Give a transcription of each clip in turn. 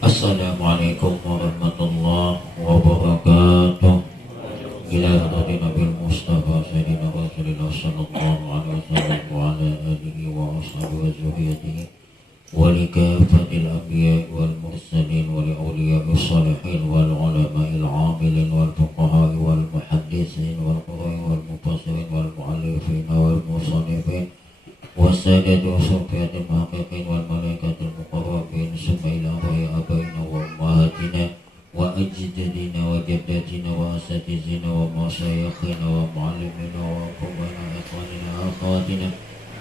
Assalamualaikum warahmatullahi wabarakatuh. Ila hadratin Nabil Mustafa Sayyidina Rasulullah sallallahu alaihi wasallam wa ala alihi wa ashabihi wa zurriyyatihi wa li kafatil anbiya'i wal mursalin wa li awliya'i shalihin wal ulama'il 'amilin wal fuqaha'i wal muhaddisin wal qurra'i wal mufassirin wal mu'allifin wal musannifin wasadati wasofiyati muhaqqiqin wal malaikatil muqarrabin summa ila rohi abaina wa ummahatina wa ajdadina wa jaddatina wa asatizina wa masyayikhina wa mu'allimina wa kubana ikhwanina wa akhawatina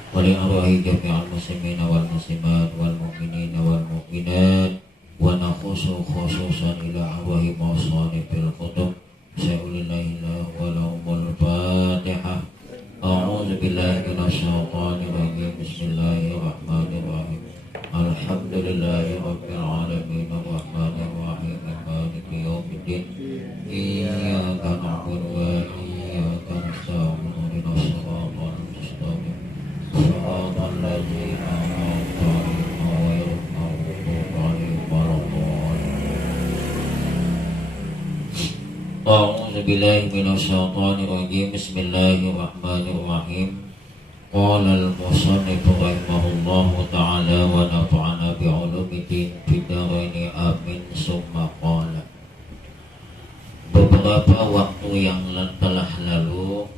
wa li arwahi jami'al muslimina wal muslimat wal mu'minina wal mu'minat wa nakhusu khususan ila arwahi mawsanifil kutub sa'ulillahillah wa lahumul fatihah. A'udzu billahi minasyaitonir rajim. Bismillahirrahmanirrahim. Alhamdulillahi rabbil alamin arrahmanir rahim maliki yaumiddin. Iyyaka na'budu wa iyyaka nasta'in ihdinas siratal mustaqim. Shiratal ladzina an'amta 'alaihim ghairil maghdubi 'alaihim waladdallin. A'udzu billahi minasyaitonir rajim. Bismillahirrahmanirrahim. Qala al-musannif rahimahullahu ta'ala wa nafa'ana bi'ulumiddin fid dharain amin. Summa qala, beberapa waktu yang telah lalu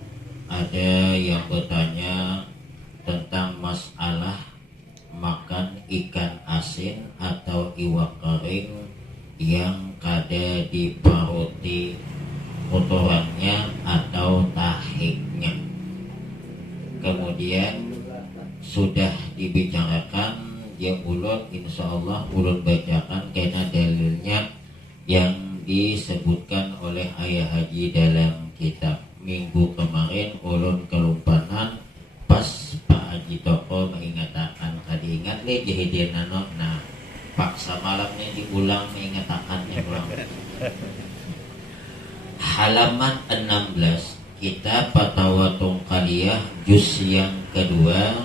ada yang bertanya tentang masalah makan ikan asin atau iwak kering yang kada diparuti kotorannya atau tahiknya. Kemudian sudah dibicarakan, yang ulun insyaallah ulun bacakan karena dalilnya yang disebutkan oleh Ayah Haji dalam kitab. Minggu kemarin ulun kelumpanan pas Pak Haji Toko mengatakan, kadi ingat le jahidin nano. Nah, paksa malamnya diulang mengatakannya ulang. Halaman 16 kitab Fatawa Tungkaliyah juz yang kedua,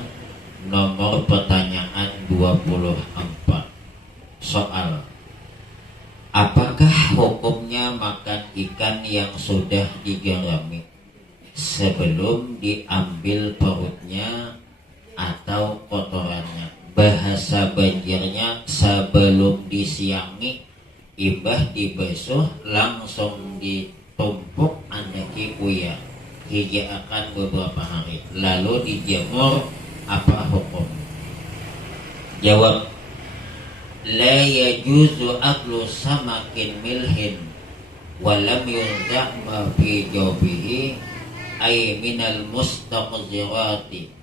nomor pertanyaan 24. Soal: apakah hukumnya makan ikan yang sudah digarami sebelum diambil perutnya atau kotorannya? Bahasa Banjarnya sebelum disiangi, imbah dibasuh langsung ditumpuk andaki uya, hingga akan beberapa hari lalu dijemur, apa hukum? Jawab: la yajuzu aklu samakin milhin walam yunza' ma fi jawbihi ay minal mustaqzirati.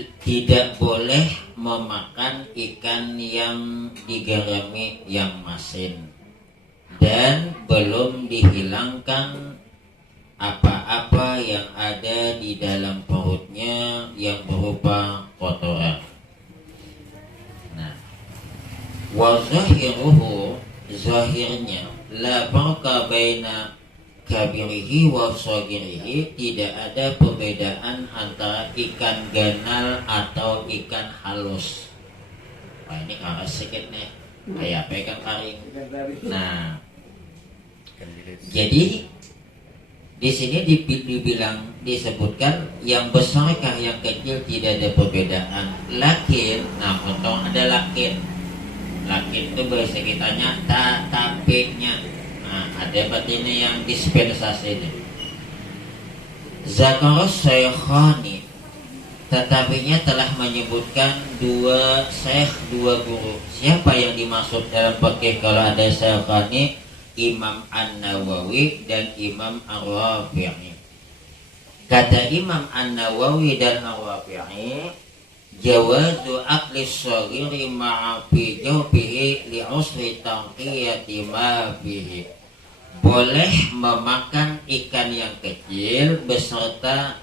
Tidak boleh memakan ikan yang digarami yang masin dan belum dihilangkan apa-apa yang ada di dalam perutnya yang berupa kotoran. Nah, wa zahiruhu, zahirnya, la farqa baina kabirihi wa shagirihi, tidak ada perbedaan antara ikan ganal atau ikan halus. Wah, ini harus sedikit nih, kayak apa ikan karing. Nah, jadi di sini dibilang, disebutkan yang besarkah yang kecil tidak ada perbedaan. Lakin, nah untung ada lakin. Lakin itu bahasa kitanya tetapinya. Nah, ada batinnya yang dispensasi ini. Zakaros Syekhani, tetapinya telah menyebutkan dua syekh, dua guru. Siapa yang dimaksud dalam fikih kalau ada Syekhani? Imam An-Nawawi dan Imam Ar-Rafi'i. Kata Imam An-Nawawi dan Ar-Rafi'i, jawazu akli shaghiri ma'a fi jawbihi li usri tanqiyati ma fihi. Boleh memakan ikan yang kecil beserta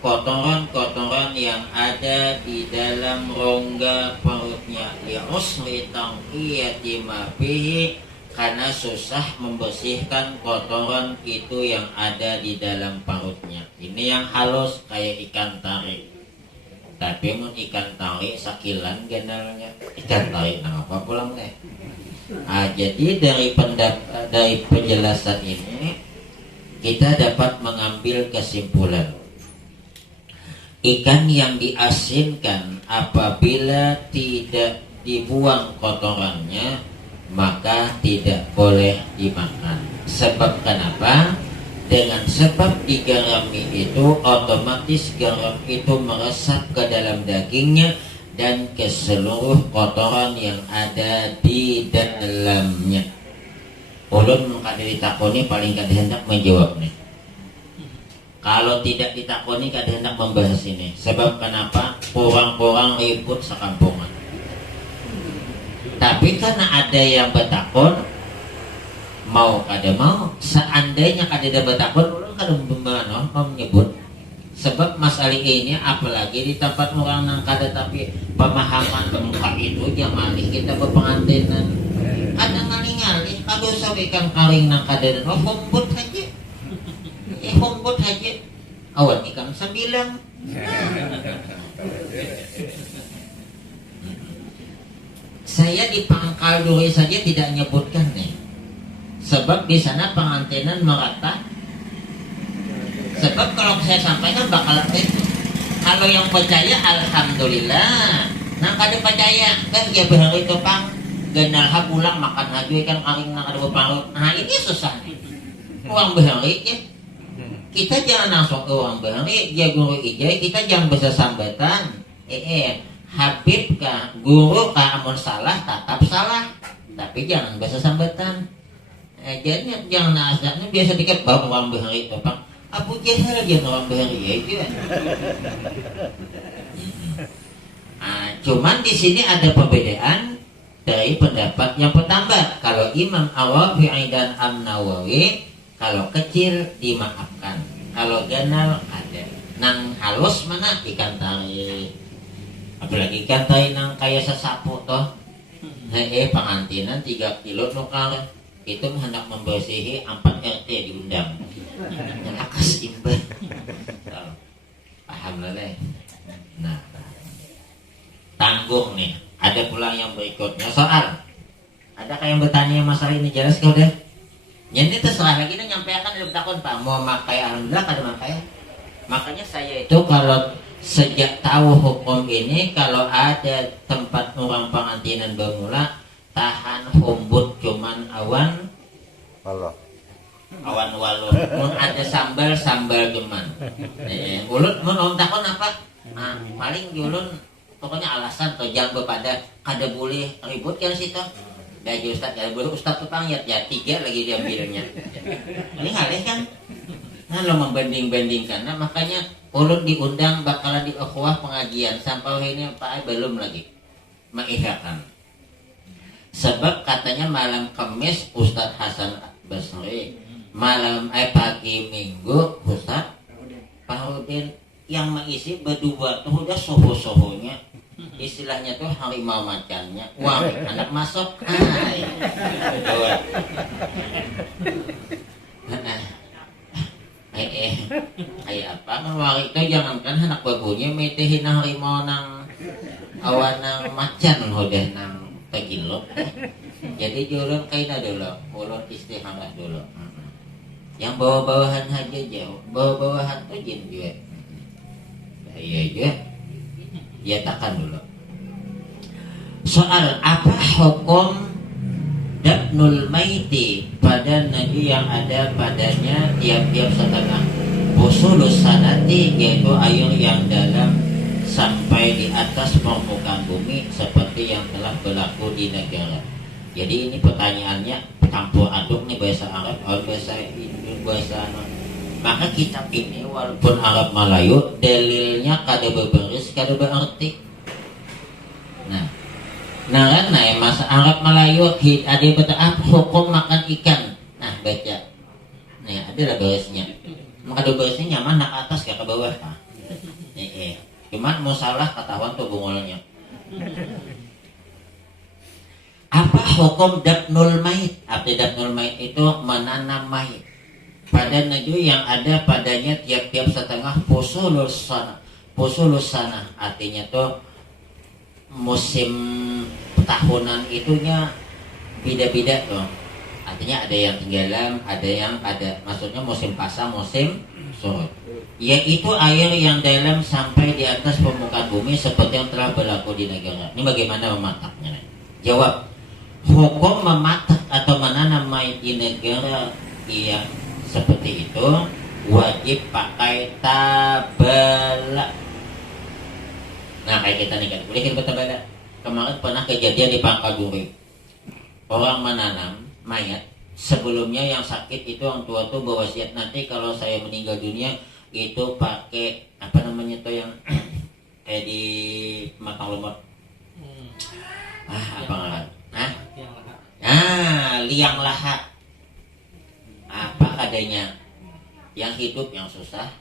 kotoran-kotoran yang ada di dalam rongga perutnya, li usri tanqiyati ma fihi, karena susah membersihkan kotoran itu yang ada di dalam perutnya. Ini yang halus kayak ikan tarik. Tapi mun ikan tari sakilan genalnya ikan tari apa pulang teh. Jadi dari penjelasan ini kita dapat mengambil kesimpulan ikan yang diasinkan apabila tidak dibuang kotorannya maka tidak boleh dimakan. Sebab kenapa? Dengan sebab digarami itu otomatis garam itu meresap ke dalam dagingnya dan ke seluruh kotoran yang ada di dalamnya. Ulun kada ditakoni paling kada hendak menjawab nih. Kalau tidak ditakoni kada hendak membahas ini. Sebab kenapa? Kurang-kurang ribut sekampungan. Tapi karena ada yang bertakon, mau kada mau, seandainya kada ada bertakon, ulun kada mau menyebut. Sebab masalah ini apalagi di tempat orang nang kada tapi pemahaman muka itu jangan kita berpengantinan. Ada ngalih-ngalih, kada usah ikan karing nang kada dan hombot saja. Hombot saja. Awan ikan sembilang. Saya di Pangkal Duri saja tidak menyebutkan nih. Sebab di sana pengantinan merata. Sebab kalau saya sampaikan bakal itu. Kalau yang percaya alhamdulillah. Nah kada percaya kan dia berhari itu pang genal ha pulang makan haju ikan karing nang ada berparut. Nah ini susah nih. Uang berhari ya. Kita jangan langsung ke uang berhari. Dia guru ijai kita jangan bisa sambatan. Habib kah, guru kah, amun salah tetap salah, tapi jangan bahasa sambatan. Jadi jangan asaknya biasa dikit bawa orang bahari itu pak. Abu Jahal aja orang bahari aja. Cuman di sini ada perbedaan dari pendapat yang pertama. Kalau Imam Awafi'i dan An-Nawawi, kalau kecil dimaafkan, kalau ganal ada. Nang halus mana ikan tari. Apalagi ikan tari nang kaya sesapu toh. Pengantinan 3 kilo nukar itu hendak membersihi 4 RT diundang. Akas imbang. Paham lah deh. Nah, tanggung nih. Ada pula yang berikutnya soal. Adakah yang bertanya masalah ini jelas kau deh? Jadi terserah lagi nih nyampaikan di takun pak mau makai alhamdulillah kada makai. Makanya saya itu kalau sejak tahu hukum ini kalau ada tempat orang pengantinan bermula tahan hombut cuman awan walon mun ada sambal cuman ulun mun om takon apa paling ulun pokoknya alasan atau jangan berpada kada boleh ribut kan situ gaji ustad kada boleh ustad tukang ya 3 lagi diambilnya ini ngalih kan lo membanding-bandingkan. Nah makanya ulun diundang bakalan di ukhuwah pengajian sampai ini Pak belum lagi mengikhlaskan. Sebab katanya malam Kamis Ustadz Hasan Basri, malam pagi Minggu Ustadz Farudin yang mengisi berdua tuh udah soho-sohonya. Istilahnya tuh harimau macannya. Wah, anak masuk. Kayak apa waktu itu jangankan anak babunya metehin harimau nang awan nang macan udah nang tegilok. Jadi julun kaina dulu, ulun istirahat dulu. Yang bawa-bawahan aja jauh, bawa-bawahan tuh jin juga. Iya juga. Ya takkan dulu. Soal apa hukum dabnul maiti pada nabi yang ada padanya tiap-tiap setengah fusulus sanati, yaitu air yang dalam sampai di atas permukaan bumi seperti yang telah berlaku di negara. Jadi ini pertanyaannya campur aduk nih bahasa Arab atau bahasa maka kitab ini walaupun Arab Melayu dalilnya kada berbaris kada berarti. Nah kan masa Arab Melayu ada betul apa hukum makan ikan. Nah baca. Nih ada lah barisnya. Maka ada barisnya nyaman nak atas ke bawah. Cuman mau salah ketahuan tuh bungolnya. Apa hukum dabnul mait? Arti dabnul mait itu menanam mait pada negeri yang ada padanya tiap-tiap setengah fusulus sana Fusulus sana artinya tuh musim tahunan itunya beda-beda tuh. Artinya ada yang tenggelam, ada maksudnya musim pasang, musim surut. Yaitu air yang dalam sampai di atas permukaan bumi seperti yang telah berlaku di negara. Ini bagaimana memataknya? Jawab. Hukum mematak atau menanam di negara yang seperti itu wajib pakai tabala. Nah kayak kita nih kan, boleh kita tabala. Kemarin pernah kejadian di Pangkaduri. Orang menanam mayat. Sebelumnya yang sakit itu orang tua tuh berwasiat nanti kalau saya meninggal dunia itu pakai apa namanya tuh yang di matang lumut. Apa ngaran? Liang lahat. Apa adanya? Yang hidup yang susah.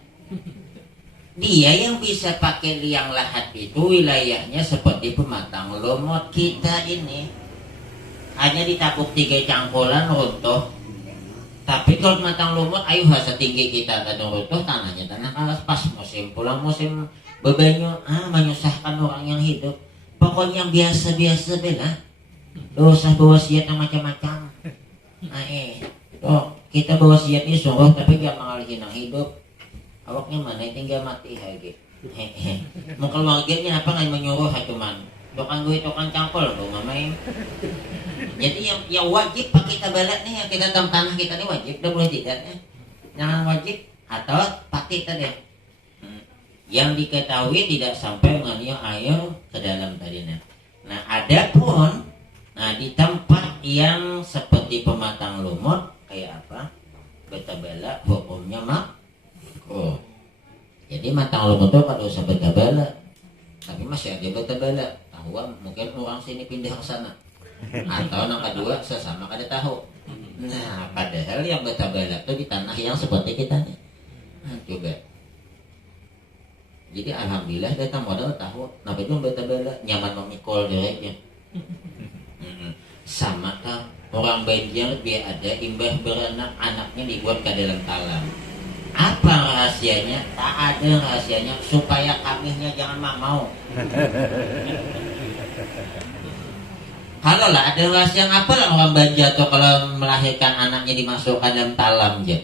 Dia yang bisa pakai liang lahat itu wilayahnya seperti Pematang Lumut kita ini. Hanya ditabuk 3 cangkulan runtuh. Tapi kalau Pematang Lumut ayo setinggi kita tadi runtuh tanahnya tanah alas pas musim pulang musim bebanyu menyusahkan orang yang hidup. Pokoknya yang biasa-biasa bela. Dosa berwasiat yang macam-macam. Kita berwasiat ini suruh tapi gak mengalihin yang hidup. Awaknya mana tinggal mati lagi. Mau keluarganya apa nggak menyuruh cuman tokan gue tokan cangkol tuh mamai. Jadi yang wajib pakai tabalat nih yang kita dalam tanah kita nih wajib, udah boleh tidak ya? Jangan wajib atau pakai tadi. Yang diketahui tidak sampai mengalir air ke dalam tadinya. Nah adapun di tempat yang seperti Pematang Lumut kayak apa? Betabala hukumnya makruh. Jadi Matang Lumut itu pada usah betabala. Tapi masih ada betabala. Tahu mungkin orang sini pindah ke sana. Atau yang kedua sesama kada tahu. Nah padahal yang betabala itu di tanah yang seperti kita nih. Coba. Jadi alhamdulillah datang modal tahu. Kenapa itu betabala nyaman memikul direknya. Sama kan orang Banjar dia ada imbah beranak anaknya dibuat ke dalam talam. Apa rahasianya? Tak ada rahasianya supaya kambingnya jangan mamau. Kalau lah ada rahasia apa lah orang Banjar tuh kalau melahirkan anaknya dimasukkan dalam talam aja.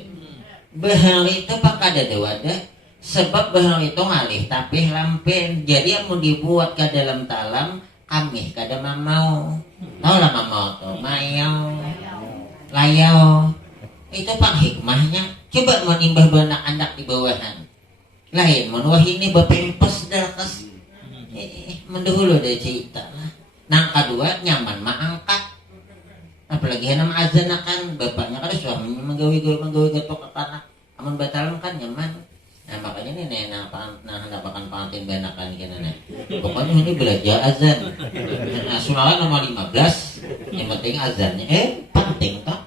Behari itu pakai ada wadah. Sebab behari itu ngalih tapi lampen. Jadi yang mau dibuat ke dalam talam kami kada mamau. Tahu lah mamau tuh mayau layau. Itu pak hikmahnya. Coba menimbah anak-anak di bawahan. Lain menwah ini bapempes dah kas. Mendahulu dari cerita lah. Nang kedua nyaman angkat. Apalagi nama azan kan bapaknya kada suaminya menggawi getok ke tanah. Amun batalan kan nyaman. Nah makanya ini nampakan pengantin banakan kena nih. Pokoknya ini belajar azan. Nah surah nomor 15. Yang penting azannya penting tak?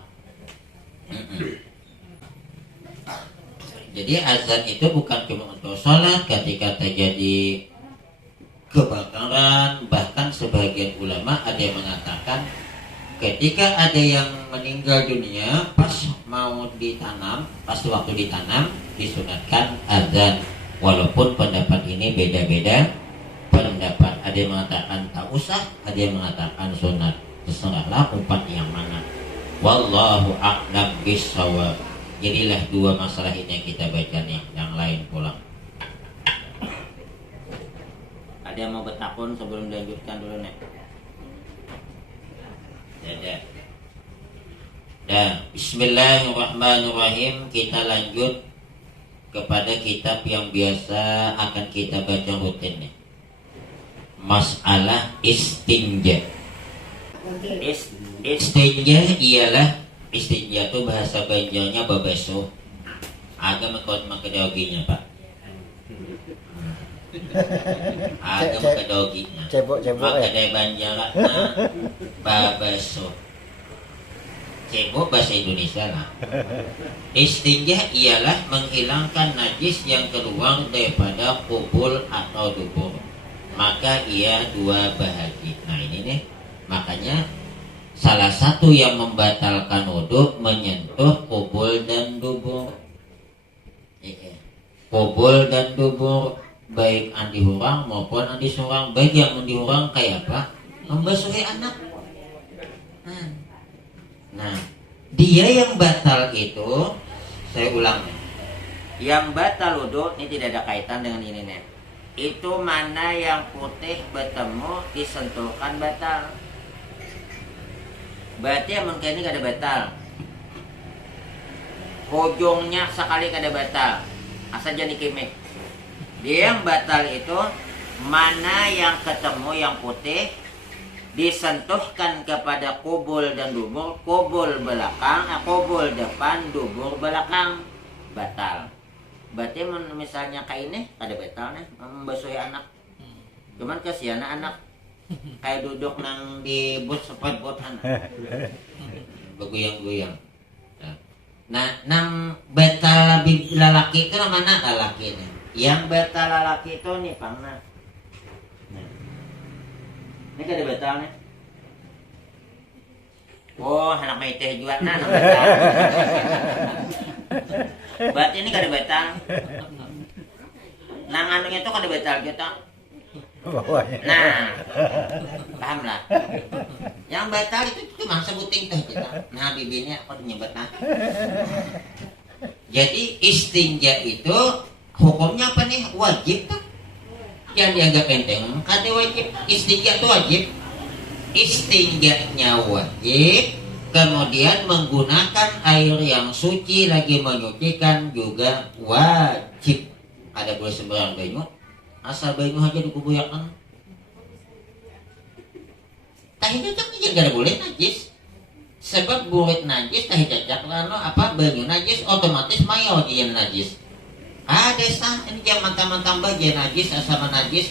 Jadi azan itu bukan cuma untuk sholat. Ketika terjadi kebakaran, bahkan sebagian ulama ada yang mengatakan ketika ada yang meninggal dunia pas mau ditanam, pas waktu ditanam disunatkan azan. Walaupun pendapat ini beda-beda pendapat, ada yang mengatakan tak usah, ada yang mengatakan sunat. Terserahlah umpat yang mana. Wallahu a'lam bishawab. Jadilah dua masalah ini yang kita baca nih, yang lain pulang. Ada yang mau bertakun sebelum dilanjutkan dulu nih? Ada. Dan bismillahirrahmanirrahim, kita lanjut kepada kitab yang biasa akan kita baca rutin nih. Masalah istinja. Istinja ialah istinja itu bahasa Banjarnya babeso. Agak mengkedoginya pak. Agak mengkedoginya. Maka dari Banjar babeso. Cebok bahasa Indonesia lah. Istinja ialah menghilangkan najis yang keluar daripada kubul atau dubur. Maka ia dua bahagi. Nah ini nih, makanya salah satu yang membatalkan wudhu menyentuh kubul dan dubur. Kubul dan dubur baik andi hurang maupun andi surang. Baik yang andi hurang kayak apa? Membasuhi anak. Nah, dia yang batal itu, saya ulang, yang batal wudhu ini tidak ada kaitan dengan ini nih. Itu mana yang putih bertemu disentuhkan batal. Berarti yang mungkin ini gak ada batal. Ujungnya sekali gak ada batal. Asal jadi kimik. Dia yang batal itu mana yang ketemu yang putih disentuhkan kepada kubul dan dubur, kubul belakang, kubul depan, dubur belakang, batal. Berarti misalnya kayak ini ada batal nih membasuhi anak. Cuman kasihan anak kayak duduk nang di bot sepot anak. Beguyang-guyang. Nah, nang batal lalaki itu mana lalaki nih? Yang batal lalaki itu nih pangna. Ini kan ada batalnya. Oh, anak may teh juga na, anak batal. Berarti ini kan ada batal. Nang anunya itu kan ada batal gitu. Nah, paham lah. Yang batal itu cuma sebuting teh kita. Nah, bibirnya aku nyebut nah. Jadi istinja itu hukumnya apa nih? Wajib kan? Yang dianggap enteng, kada wajib. Istinja itu wajib. Istinjanya wajib. Kemudian menggunakan air yang suci lagi menyucikan juga wajib. Ada boleh sembarang banyu. Asal banyu aja dikubuyakan. Tahi cacak aja gak boleh najis. Sebab burit najis tahi cacak lano apa banyu najis otomatis mayo yang najis. Ada sah ini jangan mantap-mantap baja najis sama najis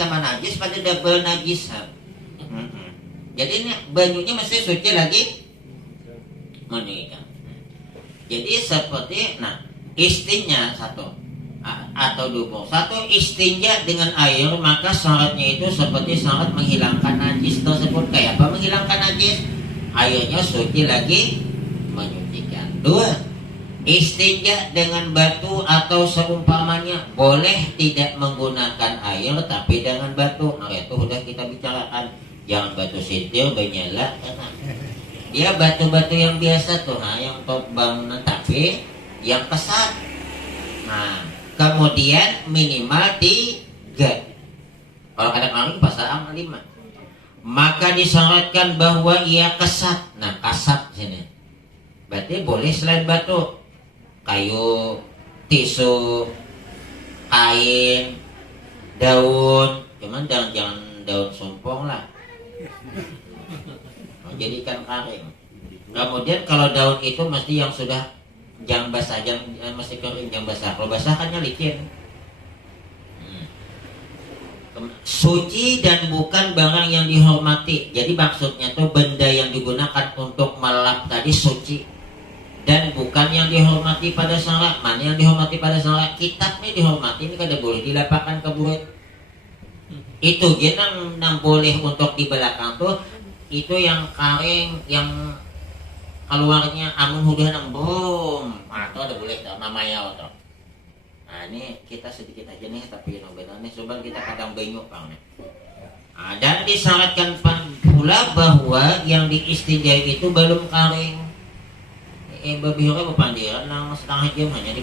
sama najis pada double najis. Jadi ini banyunya mesti suci lagi menikah. Jadi seperti istinja satu atau dubur satu istinja dengan air, maka syaratnya itu seperti syarat menghilangkan najis tersebut. Kayak apa menghilangkan najis? Airnya suci lagi menyucikan. Dua, istinja dengan batu atau seumpamanya, boleh tidak menggunakan air tapi dengan batu. Nah itu udah kita bicarakan, jangan batu sintir, banyala. Dia batu-batu yang biasa tuh, yang top bangunan tapi yang kesat. Nah, kemudian minimal 3. Kalau kadang-kadang pasal 5. Maka disyaratkan bahwa ia kesat. Nah, kasat sini. Berarti boleh selain batu, kayu, tisu, kain, daun. Cuman jangan daun sumpong lah. Jadikan kering. Kemudian kalau daun itu mesti yang sudah jam basah, masih kering, jam basah. Kalau basah kan licin. Suci dan bukan barang yang dihormati. Jadi maksudnya tuh benda yang digunakan untuk melap tadi suci dan bukan yang dihormati pada salat. Mana yang dihormati pada salat? Kitab nih dihormati, ini kada boleh dilapakkan ke burit. Itu nang boleh untuk di belakang tuh itu yang kering, yang keluarnya amun hudah nembom atau ada boleh namanya atau. Nah ini kita sedikit aja nih tapi nih coba kita kadang bengok bang. Nah, dan disyaratkan pula bahwa yang diistinjai itu belum kering. Babihura bepandiran nang setengah jam hanya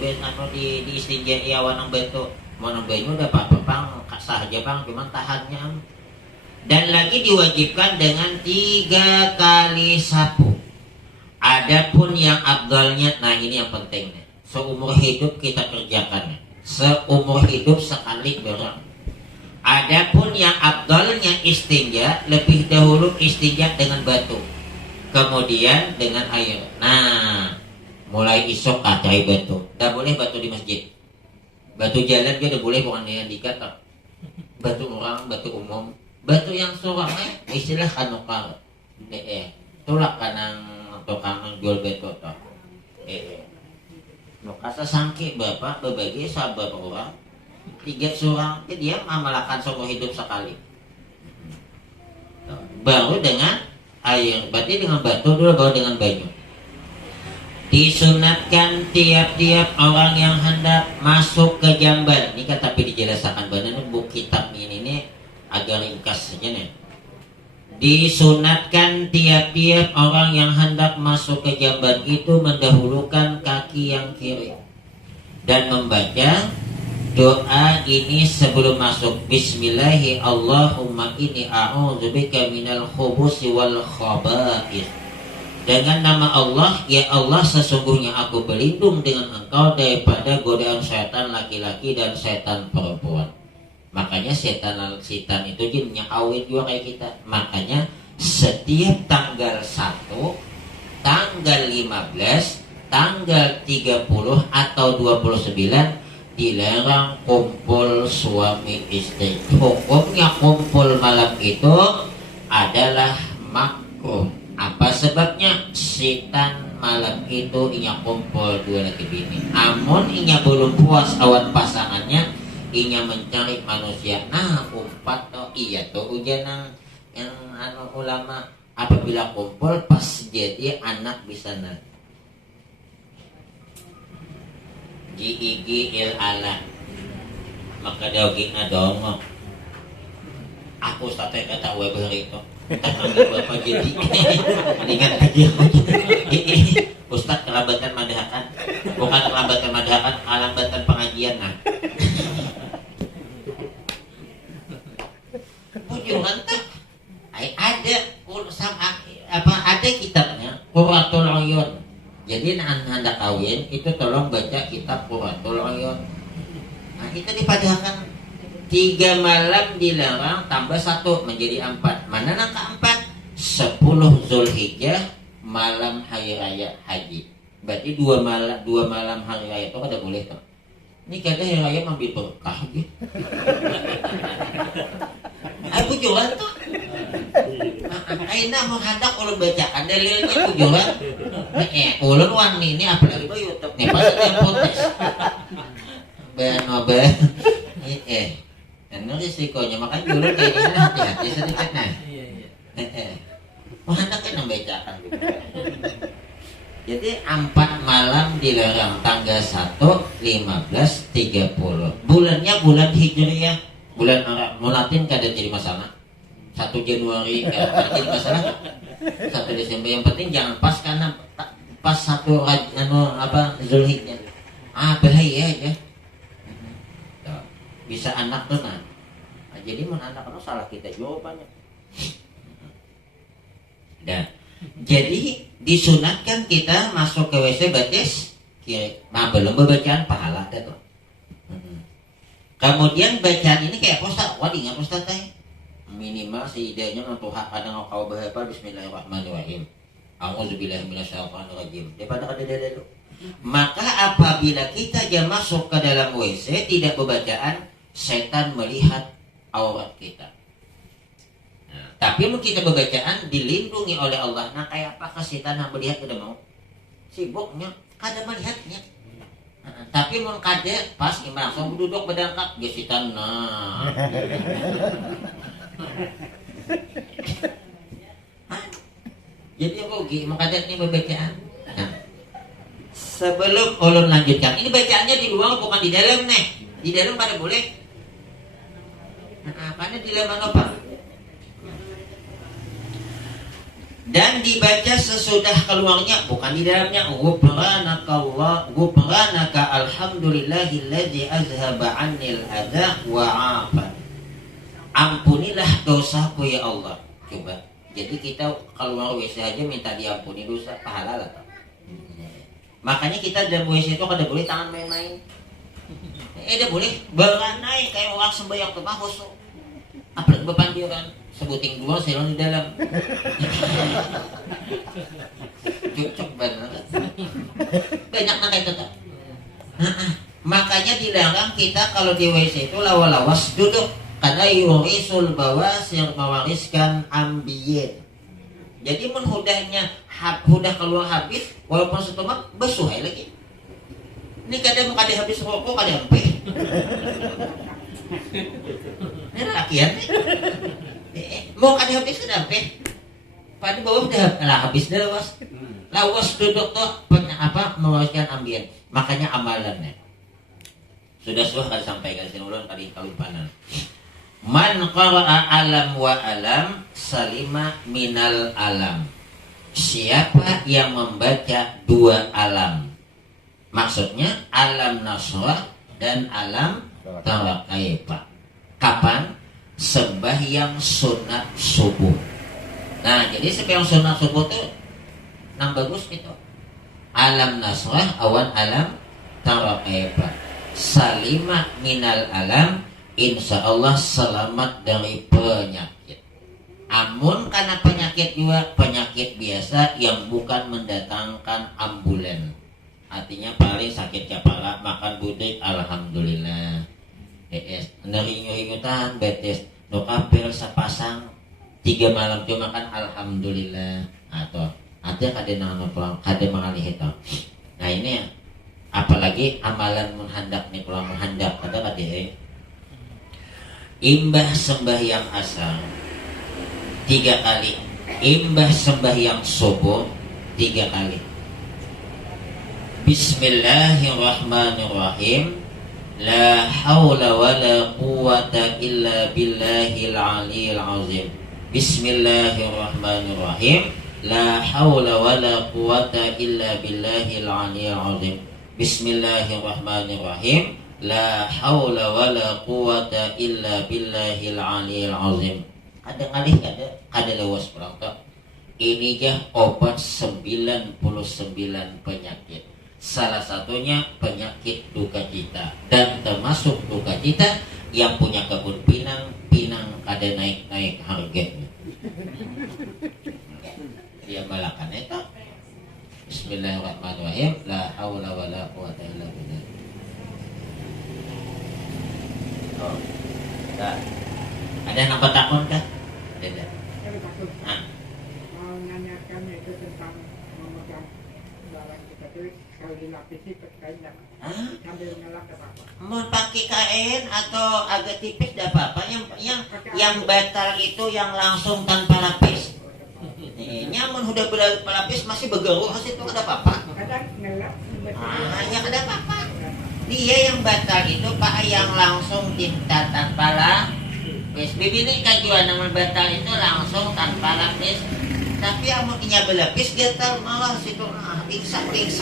di istinjai awan nang bentuk mau nang benyo udah apa pang sah aja bang, cuman tahannya. Dan lagi diwajibkan dengan 3 kali sapu. Adapun yang abdalnya, nah ini yang pentingnya, seumur hidup kita kerjakan, seumur hidup sekali berang. Adapun yang abdalnya istinja, lebih dahulu istinja dengan batu, kemudian dengan air. Nah, mulai isok kacai batu. Tidak boleh batu di masjid, batu jalan juga tidak boleh, bukan yang dikata batu orang, batu umum, batu yang surang istilah kanukar. Tulak kanang tukang jual batu toh. Kasa sangki bapak berbagi sahabat orang 3 surang, dia memalakan seumur hidup sekali. Baru dengan air, berarti dengan batu dulu, baru dengan banyu. Disunatkan tiap-tiap orang yang hendak masuk ke jamban. Ini kan tapi dijelaskan benar buku kitab ini agak ringkas saja nih. Disunatkan tiap-tiap orang yang hendak masuk ke jamban itu mendahulukan kaki yang kiri dan membaca doa ini sebelum masuk. Bismillahi Allahumma inni a'udzubika minal khubusi wal khaba'is. Dengan nama Allah, ya Allah, sesungguhnya aku berlindung dengan engkau daripada godaan setan laki-laki dan setan perempuan. Makanya setan itu jinnya awet juga kayak kita. Makanya setiap tanggal 1, tanggal 15, tanggal 30 atau 29 dilarang kumpul suami istri. Hukumnya kumpul malam itu adalah makruh. Apa sebabnya? Setan malam itu inya kumpul dua laki bini. Amun inya belum puas awan pasangannya, inya mencari manusia. Nah, umpat toh iya toh ujian yang ulama apabila kumpul pas jadi anak bisa nak. Gigi il ala maka dogingnya dongok. Aku sate kata weber itu. Tangan bapak jadi ingat aja. Ustaz kelambatan madahakan, bukan kelambatan madahakan, kelambatan pengajian nah. Ujungan tak ada sama apa ada kitabnya Qurratul Uyun. Jadi anda kawin itu tolong baca kitab Qurratul Uyun. Nah kita dipadahkan 3 malam dilarang tambah 1 menjadi 4. Mana angka 4? 10 Zulhijjah malam hari raya haji. Berarti 2 malam hari raya itu kada boleh toh. Ini kada hari raya ambil berkah gitu. Aku jual tuh. Aina mau hendak ulun bacakan dalilnya tujuan. Ulun wani ini apalagi di YouTube nih pas dia protes. Ben. Ini risikonya makanya dulu kayak gini hati-hati sedikit nah. Mau hendak kan membacakan gitu. Jadi 4 malam dilarang tanggal 1, 15, 30. Bulannya bulan Hijriah, bulan Arab. Mulatin kada jadi masalah. 1 Januari kada jadi masalah. 1 Desember yang penting jangan pas karena pas 1 Zulhijjah. Bahaya aja. Bisa anak tuh nah. Jadi mun anak itu salah kita jawabannya. Dan jadi disunatkan kita masuk ke WC batis kiri. Nah belum bacaan pahala ada tuh. Kemudian bacaan ini kayak Ustaz, wah ingat Ustaz teh. Minimal setidaknya untuk hak kadang kau bahapa Bismillahirrahmanirrahim. A'udzubillahi minasyaitonirrajim. Daripada kada dulu. Maka apabila kita jam masuk ke dalam WC tidak berbacaan, setan melihat aurat kita. Nah, tapi mungkin kita berbacaan dilindungi oleh Allah. Nah kayak apa setan yang melihat tidak mau? Sibuknya kada melihatnya. Tapi mun kada pas imam langsung duduk berdangkap ge setan nah. Jadi rugi makanya ini berbacaan. Nah, sebelum ulun lanjutkan, ini bacaannya di luar bukan di dalam nih. Di dalam pada boleh. Karena di dalam apa? Dan dibaca sesudah keluarnya, bukan di dalamnya. Ghufranaka alhamdulillahilladzi azhaba 'annil adza wa 'afa. Ampunilah dosaku ya Allah. Coba. Jadi kita keluar WC aja minta diampuni dosa, pahala lah. Makanya kita dalam WC itu kada boleh tangan main-main. Dia boleh beranai kayak orang sembahyang tuh mahus. Apalagi bepandiran sebuting 2 selon di dalam. Cocok banget. Banyak nang kayak itu. Makanya dilarang kita kalau di WC itu lawas duduk karena yurisul bawasir mewariskan ambiyin. Jadi mun hudah keluar habis walaupun setemak basuh lagi. Ini kadang mau habis rokok kada empe. Ini rakyat nih. Mau kada habis kada empe. Pada bawah dah habis dah lawas. Lawas duduk tuh meluruskan ambien. Makanya amalannya sudah kan sampaikan sinulun tadi kalumpanan. Man qara'a alam wa alam salima minal alam. Siapa yang membaca dua alam, maksudnya alam nasrah dan alam tarakaipa. Kapan? Sembahyang sunat subuh. Nah, jadi sembahyang sunat subuh itu nang bagus gitu. Alam nasrah awan alam tarakaipa. Salimah minal alam, insya Allah selamat dari penyakit. Amun karena penyakit juga penyakit biasa yang bukan mendatangkan ambulan. Artinya paling sakit kepala makan budik alhamdulillah. Neringu-ingutan betes no kapil sapasang 3 malam cuma makan alhamdulillah. Atau ada kade mengalih itu. Nah ini apalagi amalan menghendak nih pulang menghendak kata kade imbah sembahyang asar 3 kali, imbah sembahyang subuh 3 kali. Bismillahirrahmanirrahim. La haula wa la quwata illa billahil aliyil azim. Bismillahirrahmanirrahim. La haula wa la quwata illa billahil aliyil azim. Bismillahirrahmanirrahim. La haula wa la quwata illa billahil aliyil azim. Ada ngalih ada lewas perangkat. Ini jah obat 99 penyakit. Salah satunya penyakit duka cita, dan termasuk duka cita yang punya kebun pinang ada naik harganya. Dia malakan itu. Bismillahirrahmanirrahim. La haula wa la quwata illa billah. Oh, dah. Ada yang nampak takut kah? Ada. Mau nanyakan itu tentang memegang barang kita tuh kalau dilapisi pakai kain sambil ngelap apa-apa. Mau pakai kain atau agak tipis tidak apa-apa. Yang batal itu yang langsung tanpa lapis. Nyamun udah berlapis masih bergeruh itu ada apa-apa. Kadang ngelap. Ya ada apa-apa. Dia yang batal itu pak yang langsung tinta tanpa lapis. Bibi ini kajuan namun batal itu langsung tanpa lapis. Tapi yang mau berlapis dia malah situ pingsak situ.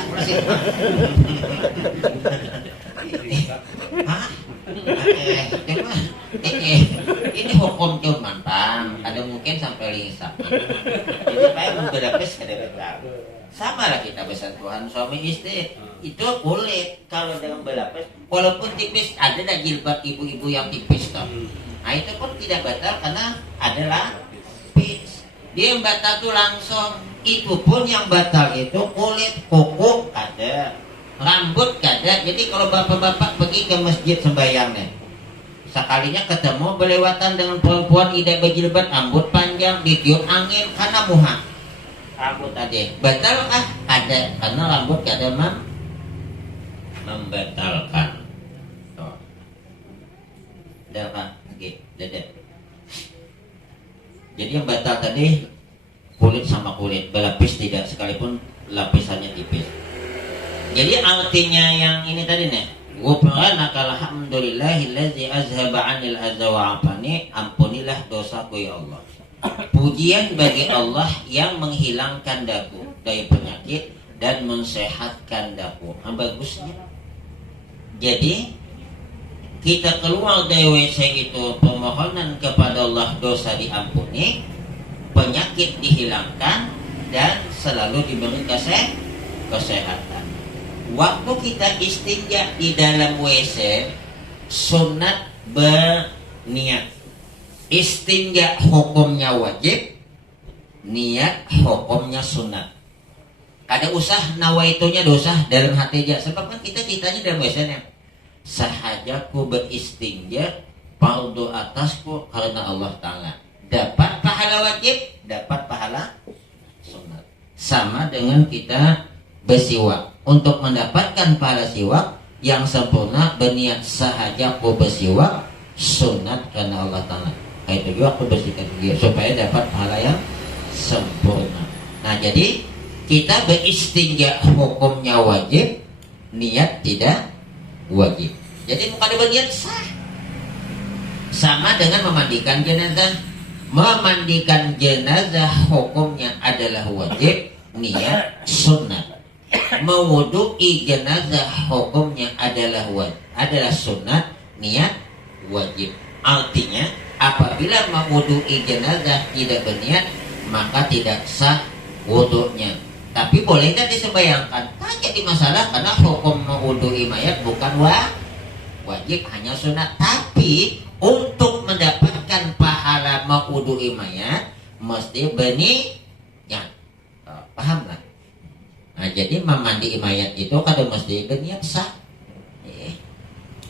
Hah? Ini hukum cuman pang, ada mungkin sampai lingsak. Jadi saya mau berlapis kada betul. Sama lah kita bersentuhan suami istri itu kulit kalau dengan berlapis, walaupun tipis ada dah jilbab ibu-ibu yang tipis toh. Nah itu pun tidak batal karena adalah lapis. Dia yang batal tuh langsung. Itu pun yang batal itu kulit, kuku ada, rambut ada. Jadi kalau bapak-bapak pergi ke masjid sembahyangnya, sekalinya ketemu berlewatan dengan perempuan tidak berjilbab, rambut panjang, ditiup angin karena muha. Rambut ada, batal kah? Ada, karena rambut ada membatalkan. Tuh. Ada apa? Oke, ada. Jadi yang batal tadi kulit sama kulit, berlapis tidak sekalipun lapisannya tipis. Jadi artinya yang ini tadi nih, ghufranaka alhamdulillahillazi azhaba 'anil adza wa 'afani, ampunilah dosaku ya Allah. Pujian bagi Allah yang menghilangkan daku dari penyakit dan mensehatkan daku. Bagusnya. Jadi kita keluar dari WC itu permohonan kepada Allah dosa diampuni, penyakit dihilangkan, dan selalu diberi kesehatan. Waktu kita istinja di dalam WC, sunat berniat. Istinja hukumnya wajib, niat hukumnya sunat. Ada usah nawaitunya dosa dalam hati aja. Sebab kan kita ditanya dalam WC-nya, sahajaku beristinja fardu atasku karena Allah Ta'ala. Dapat pahala wajib, dapat pahala sunat. Sama dengan kita bersiwak. Untuk mendapatkan pahala siwak yang sempurna, berniat sahajaku bersiwak sunat karena Allah Ta'ala. Itu juga aku bersihkan gigi supaya dapat pahala yang sempurna. Nah jadi Kita beristinja hukumnya wajib, niat tidak wajib. Jadi muka berniat sah. Sama dengan memandikan jenazah. Memandikan jenazah hukumnya adalah wajib, niat sunat. Mewudu'i jenazah hukumnya adalah sunat, niat wajib. Artinya apabila mewudu'i jenazah tidak berniat, maka tidak sah wudunya. Tapi boleh nggak disembayangkan? Tak jadi masalah karena hukum mewudu'i mayat bukan wajib, hanya sunat. Tapi untuk mendapatkan pahala mewudu'i mayat mesti berniat. Paham lah? Nah, jadi memandi mayat itu kadang mesti berniat sah.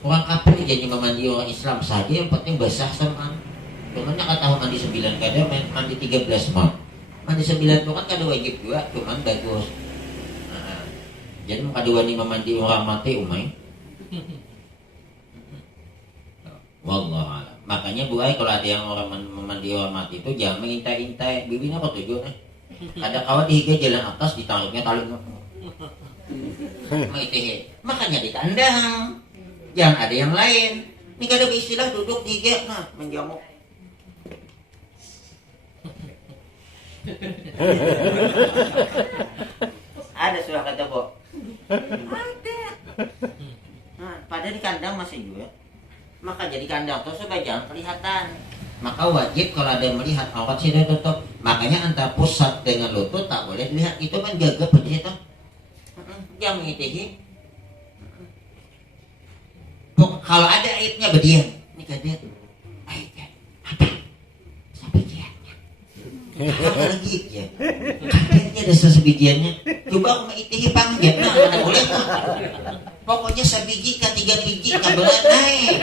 Orang kafir jadi memandi orang Islam saja yang penting basah sama. Cuman nak tahu mandi 9 kadang mandi 13 mau. Mandi 9 itu kan kada wajib juga, cuman bagus. Nah, jadi kada wani memandi orang mati umai. Wallah alam. Makanya buai kalau ada yang orang memandi orang mati itu jangan mengintai-intai. Bibinya apa tujuan? Ada kawan dihiga jalan atas ditariknya tali. Makanya di kandang. Jangan ada yang lain. Ini kada istilah duduk dihiga, nah menjamuk. Ada sudah kata kok. Ada. Nah, pada di kandang masih juga. Maka jadi kandang terus supaya jangan kelihatan. Maka wajib kalau ada yang melihat aurat sih tutup. Makanya antara pusat dengan lutut tak boleh dilihat. Itu kan gagap di situ. Jangan mengitihi. Kalau ada aibnya berdiam. Ini kadet. Aibnya apa? Sebijiannya. Apa lagi ya? Kadetnya ada sebijiannya. Coba aku mengitihi panggil. Nah, mana boleh tuh. Pokoknya sebiji ke 3 biji kabelan naik.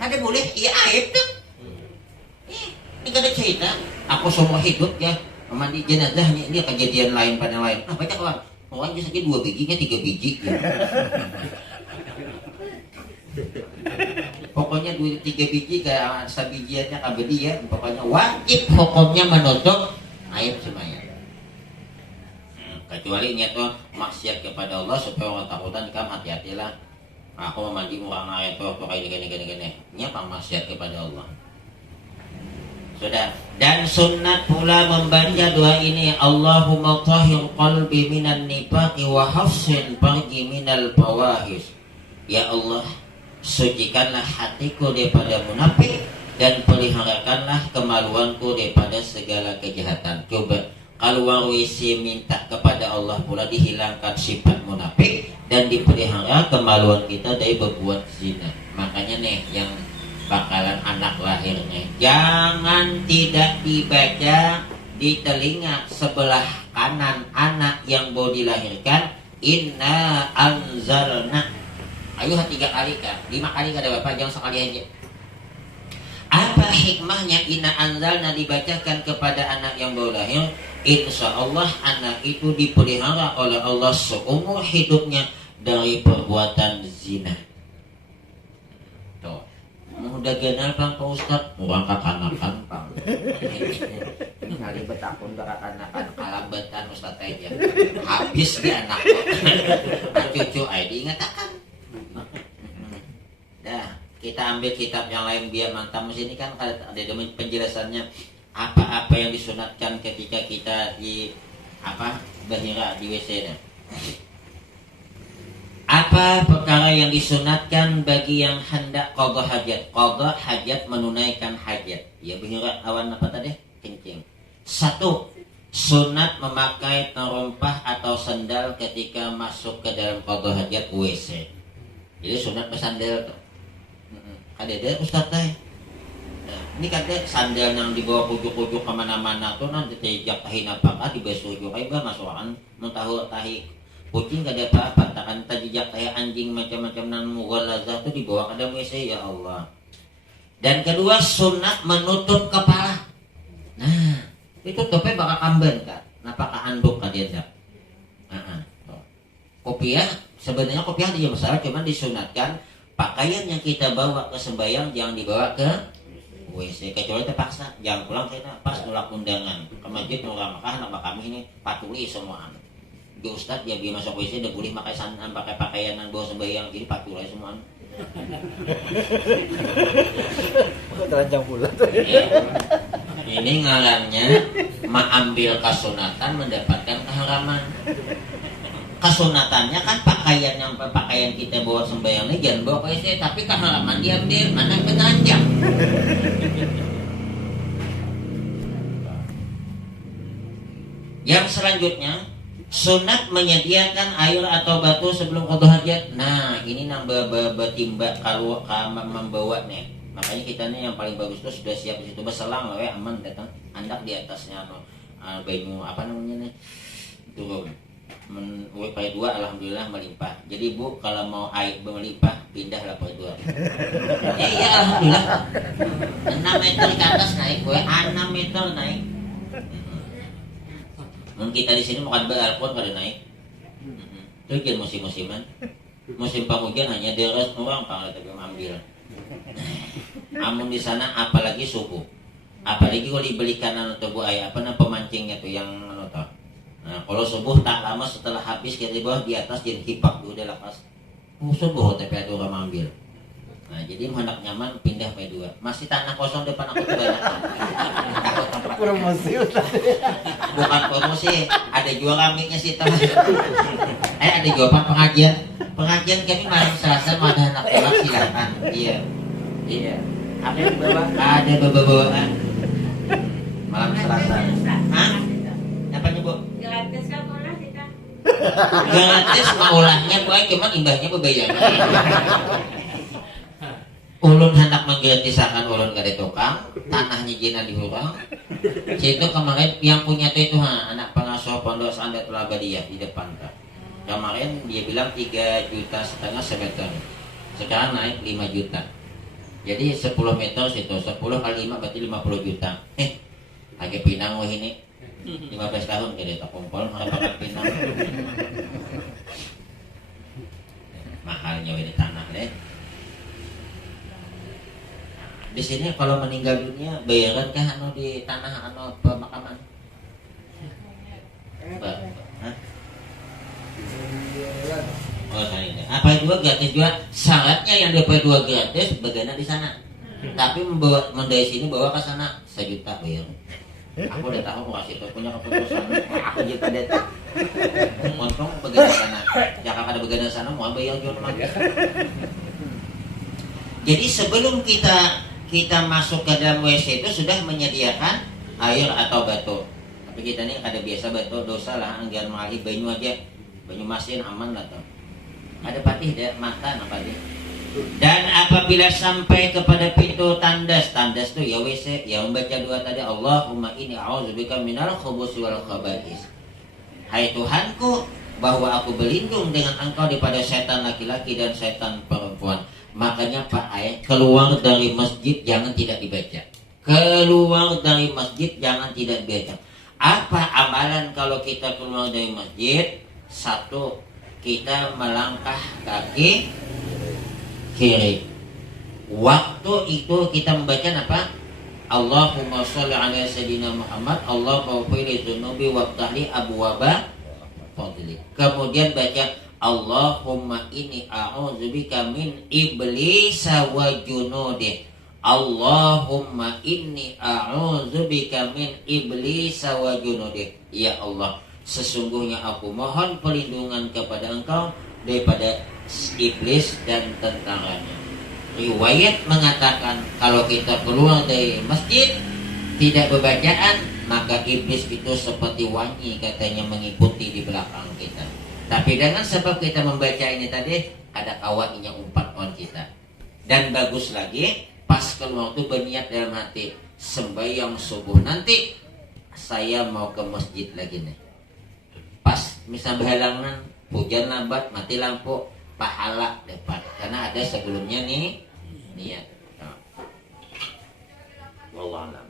Ada boleh? Iya aib tuh. Ini kada cerita. Aku semua hidup ya memandi jenazahnya ini kejadian lain pada lain. Nah banyak orang. Orang bisa saja 2 bijinya 3 biji. Ya. Pokoknya 3 biji kayak sebijiannya kabedi ya. Pokoknya wajib hukumnya menutup aib semuanya. Kecuali niat tuh maksiat kepada Allah supaya orang takutan kamu hati-hatilah. Aku memandi orang lain tuh kayak gini. Ini apa maksiat kepada Allah? Sudah. Dan sunat pula membaca doa ini, Allahumma tahhir qalbi minan nifaqi wa hafsin farji minal fawahis. Ya Allah, sucikanlah hatiku daripada munafik dan peliharakanlah kemaluanku daripada segala kejahatan. Coba kalau warisi minta kepada Allah pula dihilangkan sifat munafik dan dipelihara kemaluan kita dari berbuat zina. Makanya nih yang bakalan anak lahirnya jangan tidak dibaca di telinga sebelah kanan anak yang baru dilahirkan, inna anzalna. Ayo 3 kali kan, 5 kali kada bapak, jangan sekali aja. Apa hikmahnya inna anzalna dibacakan kepada anak yang baru lahir? Insya Allah anak itu dipelihara oleh Allah seumur hidupnya dari perbuatan zina. Tuh, udah kenal Pak Ustaz, orang kakanakan Pak. Kali betakun kakanakan kalambetan Ustaz aja. Habis dia anak cucu ID ngatakan. Dah, kita ambil kitab yang lain biar mantap. Ini kan ada penjelasannya apa-apa yang disunatkan ketika kita di bahira di WC nya. Apa perkara yang disunatkan bagi yang hendak qadha hajat? Qadha hajat menunaikan hajat. Ya bahira awan apa tadi? Kencing. 1. Sunat memakai terompah atau sandal ketika masuk ke dalam qadha hajat WC. Jadi sunat bersandal tuh. Ada Ustaz teh. Nah, ini kata sandal yang dibawa pujuk-pujuk kemana-mana tuh nanti tejak tahi napakah dibasuh kayak bah masukan mentahu tahi kucing kada apa-apa takkan tajak tahi anjing macam-macam nan mughalazah tuh dibawa ke dalam WC ya Allah. Dan kedua sunat menutup kepala. Nah, itu topnya bakal kamben kan. Napakah anduk kan dia dak. Kopiah sebenarnya kopiah tidak masalah, cuman disunatkan pakaian yang kita bawa ke sembahyang jangan dibawa ke WC kecuali terpaksa jangan pulang kita pas nolak undangan ke masjid nolak maka anak kami ini patuli semuaan di ustad dia biar masuk WC udah boleh pakai santan pakai pakaianan bawa sembahyang jadi patuli semuaan Telanjang pula. ini ngarannya mengambil kesunatan mendapatkan keharaman kesunatannya kan pakaian kita bawa sembahyangnya jangan bawa WC tapi kehalaman diambil mana penanjang yang selanjutnya sunat menyediakan air atau batu sebelum qada hajat. Nah ini nambah timba kalau membawa nih makanya kita nih yang paling bagus tuh sudah siap di situ berselang lah aman datang andak di atasnya banyu apa namanya nih turun pakai dua alhamdulillah melimpah jadi bu kalau mau air melimpah pindahlah pakai dua iya alhamdulillah 6 meter ke atas naik gue 6 meter naik mungkin kita di sini makan balkon kada naik itu kan musim-musiman musim penghujan hanya deres orang panggil tapi ambil amun di sana apalagi subuh apalagi kalau dibelikan atau bu ayah apa pemancingnya tuh yang tau. Nah, kalau subuh tak lama setelah habis kita di bawah di atas jadi kipak dulu udah lepas. Subuh tapi ada orang ambil. Nah, jadi hendak nyaman pindah P2. Masih tanah kosong depan aku tuh banyak. Promosi. Bukan promosi, ada jual kambingnya sih teman. Ada jual pengajian. Pengajian kami malam Selasa mau ada anak pulang silakan. Iya. Apa yang bawa? Ada bawa-bawaan. Malam Selasa. Hah? Apa nih bu? Gratis kan olah kita. Gratis mengolahnya bukan cuma imbahnya berbayar. Ulun hendak menggratisakan ulun kada tukang, tanahnya jinan dihurang. Situ kemarin yang punya itu anak pengasuh pondok Sandat Labadiyah di depan kan. Kemarin dia bilang 3,5 juta semeter. Sekarang naik 5 juta. Jadi 10 meter situ 10 kali 5 berarti 50 juta. Lagi pinang wah ini. 15 tahun kita kumpul makan pinang mahalnya ini tanah deh di sini kalau meninggal dunia bayaran kah anu di tanah anu pemakaman oh saya apa juga gratis juga syaratnya yang DP 2 gratis bagaimana di sana tapi membawa mendai sini bawa ke sana 1 juta bayar. Aku udah tahu mau kasih tau punya keputusan aku juga data untung bagian sana jangan ada bagian sana mau ambil yang jual lagi jadi sebelum kita masuk ke dalam WC itu sudah menyediakan air atau batu tapi kita nih ada biasa batu dosa lah jangan mengalih banyu aja banyu masin aman lah tuh ada patih deh mata apa dia dan apabila sampai kepada pintu tandas tuh ya WC ya membaca doa tadi Allahumma inni a'udzubika minal khubuthi wal khaba'is. Hai Tuhanku bahwa aku berlindung dengan Engkau daripada setan laki-laki dan setan perempuan. Makanya Pak Ayat keluar dari masjid jangan tidak dibaca. Keluar dari masjid jangan tidak dibaca. Apa amalan kalau kita keluar dari masjid? 1 kita melangkah kaki kiri. Waktu itu kita membaca apa? Allahumma sholli ala sayyidina Muhammad, Allahumma ighfir li dzunubi waftahli abwaaba fadli. Kemudian baca Allahumma inni a'udzubika min iblis wa junudih. Allahumma inni a'udzubika min iblis wa junudih. Ya Allah, sesungguhnya aku mohon perlindungan kepada Engkau daripada iblis dan tentaranya. Riwayat mengatakan kalau kita keluar dari masjid tidak berbacaan maka iblis itu seperti wangi katanya mengikuti di belakang kita. Tapi dengan sebab kita membaca ini tadi ada kawannya umpat on kita. Dan bagus lagi pas keluar itu berniat dalam hati sembahyang subuh nanti saya mau ke masjid lagi nih. Pas misal berhalangan hujan lambat mati lampu pahala dapat karena ada sebelumnya nih niat. Wallahualam.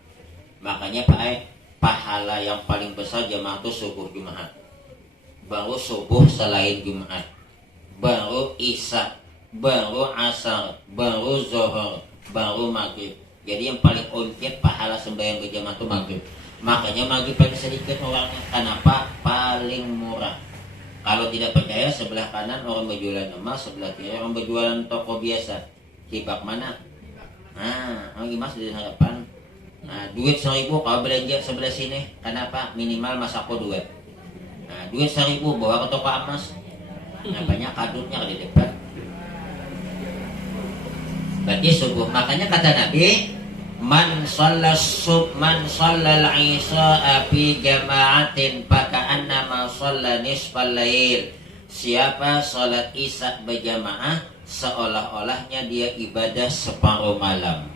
Makanya pahala yang paling besar jamaah itu subuh Jumat. Baru subuh selain Jumat. Baru Isya, baru Asar, baru Zuhur, baru Maghrib. Jadi yang paling ongkit pahala sembahyang berjamaah itu maghrib. Makanya maghrib paling sedikit orangnya. Kenapa? Paling murah. Kalau tidak percaya, sebelah kanan orang berjualan emas, sebelah kiri orang berjualan toko biasa. Hibak mana? Nah, Mas di hadapan. Nah, duit 1.000 kalau belanja sebelah sini. Kenapa? Minimal masako duit. Nah, duit 1.000 bawa ke toko emas. Nah, banyak kadutnya di depan. Berarti subuh. Makanya kata Nabi, man shallal isya'a fi jama'atin faka'annama shalla nisfal lail. Siapa salat isya berjamaah seolah-olahnya dia ibadah separuh malam.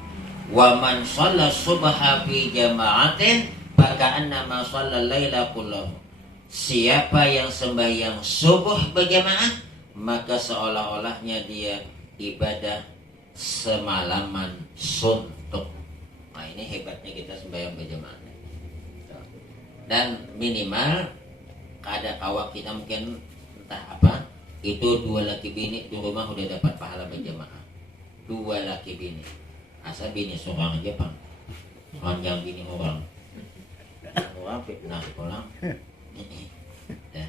Wa man shalla subha fi jama'atin faka'annama shalla laila kullahu. Siapa yang sembahyang subuh berjamaah maka seolah-olahnya dia ibadah semalaman suntuk. Nah, ini hebatnya kita sembahyang berjamaah. Dan minimal ada kawak kita mungkin entah apa, itu 2 laki bini di rumah udah dapat pahala berjamaah. 2 laki bini. Asal bini seorang aja Bang. Panjang bini orang. Orang fitnah orang.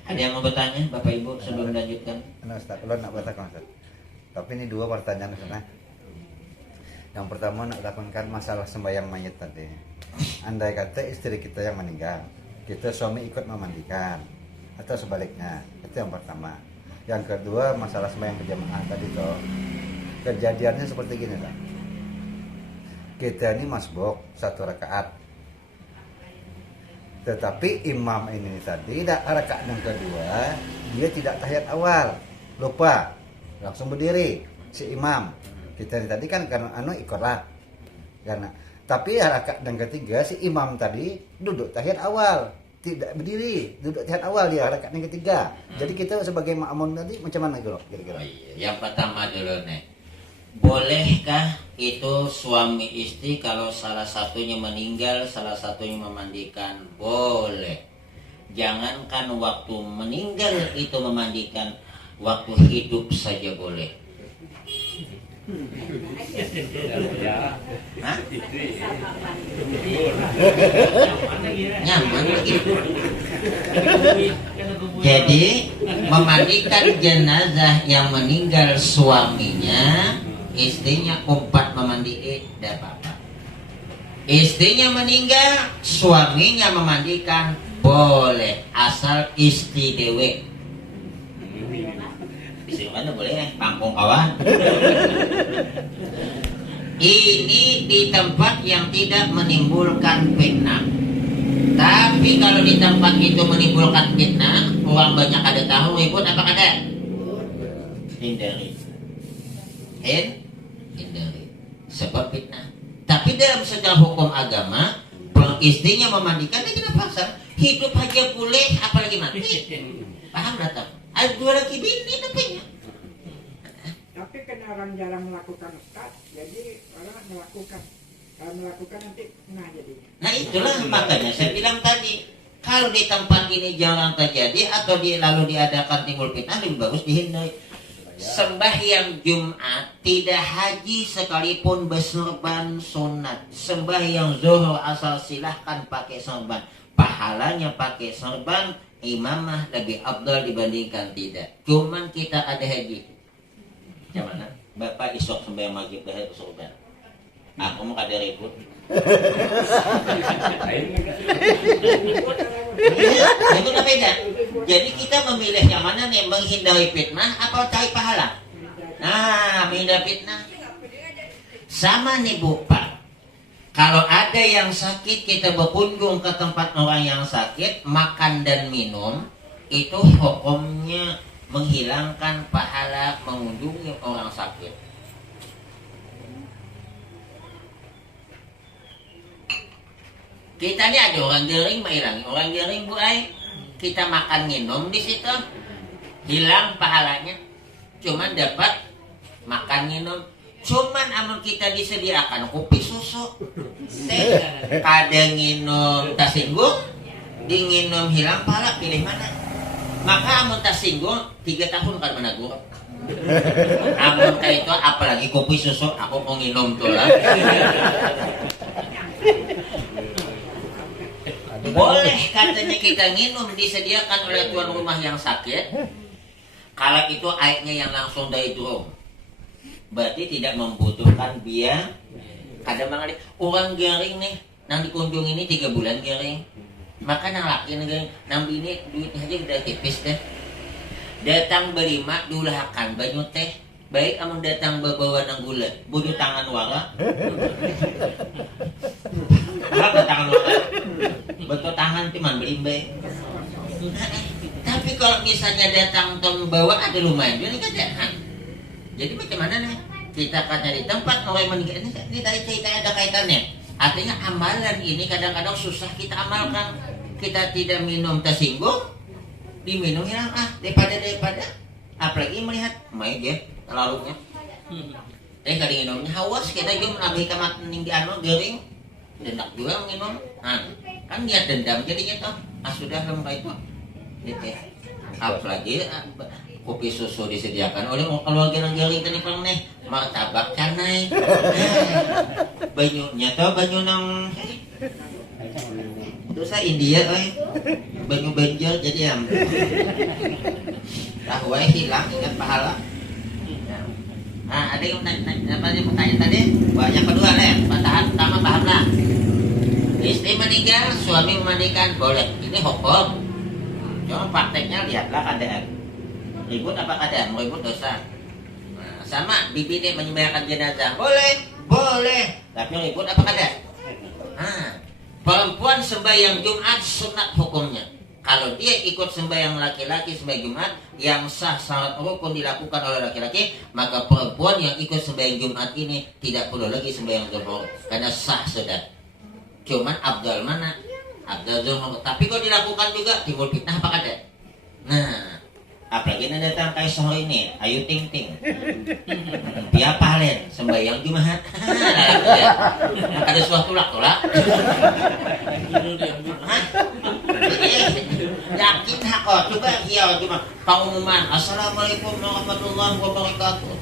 Ada yang mau bertanya Bapak Ibu sebelum lanjutkan? Ustaz, kalau nak bertanya Ustaz. Tapi ini 2 pertanyaan Ustaz. Yang pertama nak lakukan masalah sembahyang mayat tadi. Andai kata istri kita yang meninggal, kita suami ikut memandikan atau sebaliknya. Itu yang pertama. Yang kedua masalah sembahyang berjamaah tadi toh. Kejadiannya seperti gini kan. Kita ini masbuk 1 rakaat. Tetapi imam ini tadi rakaat yang kedua dia tidak tahiyat awal, lupa, langsung berdiri si imam. Kita tadi kan karena ikutlah, karena tapi rakaat yang ketiga si imam tadi duduk tahiyat awal, tidak berdiri, duduk tahiyat awal dia rakaat yang ketiga. Jadi kita sebagai makmum tadi macam mana gitu kira-kira? Yang pertama dulu nih, bolehkah itu suami istri kalau salah satunya meninggal, salah satunya memandikan? Boleh. Jangankan waktu meninggal itu memandikan, waktu hidup saja boleh. Hah? Nyaman gitu. Jadi memandikan jenazah yang meninggal suaminya, istrinya umpat memandikan, tidak apa-apa. Istrinya meninggal, suaminya memandikan, boleh, asal istri dewe. Istri mana boleh, pangkung kawan. Ini di tempat yang tidak menimbulkan fitnah. Tapi kalau di tempat itu menimbulkan fitnah, orang banyak ada tahu ribut apa kada? Hindari. Hindari. Sebab fitnah. Tapi dalam segala hukum agama, istrinya memandikan dia kena paksa. Hidup aja boleh, apalagi mati. Paham tak? Ada 2 laki bini namanya. Tapi karena orang jarang melakukan Ustaz, jadi orang melakukan. Kalau melakukan nanti kena jadinya. Nah itulah makanya saya bilang tadi, kalau di tempat ini jarang terjadi atau lalu diadakan timbul fitnah, lebih bagus dihindari. Sembahyang Jumat tidak haji sekalipun bersorban sunat. Sembahyang zuhur asal silahkan pakai sorban. Pahalanya pakai sorban, imamah lebih afdal dibandingkan tidak. Cuman kita ada haji. Gimana? Bapak isok sembahyang maghrib dah sorban. Aku mau kada ribut. Itu udah beda. Jadi kita memilih yang mana nih, menghindari fitnah atau cari pahala? Nah, menghindari fitnah. Sama nih Bu Pak. Kalau ada yang sakit, kita berkunjung ke tempat orang yang sakit, makan dan minum, itu hukumnya menghilangkan pahala mengunjungi orang sakit. Kita ini ada orang gering hilang, orang gering Bu Ai, kita makan minum di situ, hilang pahalanya, cuman dapat makan minum. Cuman amun kita disediakan kopi susu, kadang minum tersinggung, dinginum hilang pahala, pilih mana? Maka amun tersinggung 3 tahun kan menagur. Amun kayak itu apalagi kopi susu aku mau nginum tuh lah. Boleh katanya kita nginum, disediakan oleh tuan rumah yang sakit. Kalau itu airnya yang langsung dari drum, berarti tidak membutuhkan biaya. Ada mangali orang garing nih, nang dikunjung ini 3 bulan garing. Maka nang laki nih, nang bini duitnya aja udah tipis deh. Datang berlima dulahakan banyu teh. Baik amun datang bawa nang gula, budu tangan wara. Apa tangan wara? Betul tangan cuman berimbe. Tapi kalau misalnya datang membawa ada lumayan, ini kan jangan. Jadi macam mana nih? Kita akan nyari tempat mulai meninggal ini tadi cerita ada kaitannya. Artinya amalan ini kadang-kadang susah kita amalkan. Kita tidak minum tersinggung, diminum hilang daripada. Apalagi melihat main ya lalunya. Kadang minumnya hawas kita juga menambah kamat ning di anu gering. Dendak juga minum. Kan dia dendam jadinya toh. Sudah lama itu. Gitu. Apalagi kopi susu disediakan oleh keluarga yang garing tadi pang nih martabak canai. Banyunya toh banyu nang dosa India banyu banjir jadi am. Tahu hilang ingat pahala. Ada yang pertanyaan tadi. Yang kedua nih, patahan pertama paham lah. Istri meninggal, suami memandikan boleh. Ini hukum. Cuma prakteknya lihatlah keadaan. Ribut apa keadaan? Mau ribut dosa. Sama bibi nih menyembelihkan jenazah boleh. Tapi ribut apa keadaan? Perempuan sembahyang Jumat sunat hukumnya. Kalau dia ikut sembahyang laki-laki sembahyang Jumat yang sah syarat rukun dilakukan oleh laki-laki, maka perempuan yang ikut sembahyang Jumat ini tidak perlu lagi sembahyang zuhur karena sah sudah. Cuman abdal mana? Abdal zuhur. Tapi kalau dilakukan juga timbul fitnah apa kada? Nah, apalagi nanti datang kayak sore ini, ayo ting ting. Dia palen sembahyang Jumat. Ada suatu tolak. Yakin kok, coba hiau cuma pengumuman Assalamualaikum warahmatullahi wabarakatuh.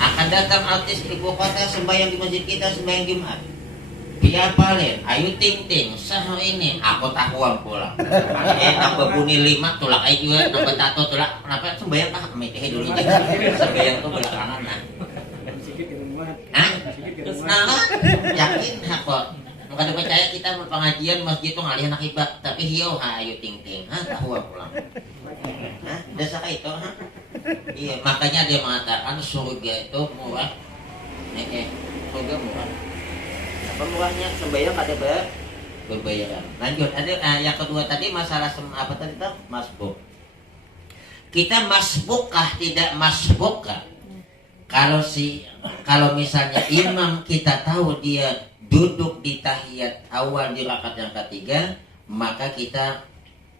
Akan datang artis ibu kota sembahyang di masjid kita sembahyang Jumat. Dia palen, ayo ting ting, sahur ini aku tahuan pulang. Tambah bunyi 5 tulak aja juga, tambah tato tulak. Kenapa sembahyang tak mikir dulu aja. Sembahyang tuh belakangan nah. Nah, yakin kok. Bukan percaya kita pengajian masjid itu ngalih anak ibadah, tapi hiau ayo ting ting, tahu pulang. Desa kayak itu, Iya, makanya dia mengatakan surga itu murah. Surga murah. Apa murahnya? Sembahyang ada berbayaran. Lanjut, ada yang kedua tadi masalah apa tadi tuh? Masbuk. Kita masbukkah tidak masbukkah? Kalau misalnya imam kita tahu dia duduk di tahiyat awal di rakaat yang ketiga, maka kita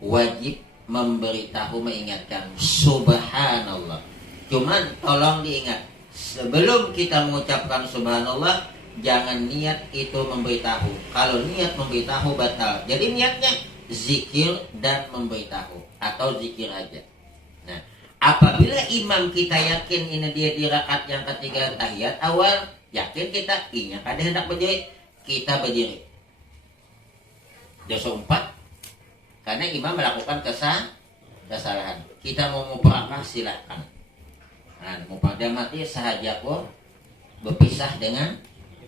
wajib memberitahu mengingatkan subhanallah. Cuman tolong diingat, sebelum kita mengucapkan subhanallah jangan niat itu memberitahu. Kalau niat memberitahu batal. Jadi niatnya zikir dan memberitahu atau zikir aja. Nah, apabila imam kita yakin ini dia di rakaat yang ketiga tahiyat awal, yakin kita inya kada hendak berdiri, kita berdiri. Dosa 4 karena imam melakukan kesalahan. Kita mau mubarakah silakan. Nah, mubarakah mati sahaja kok berpisah dengan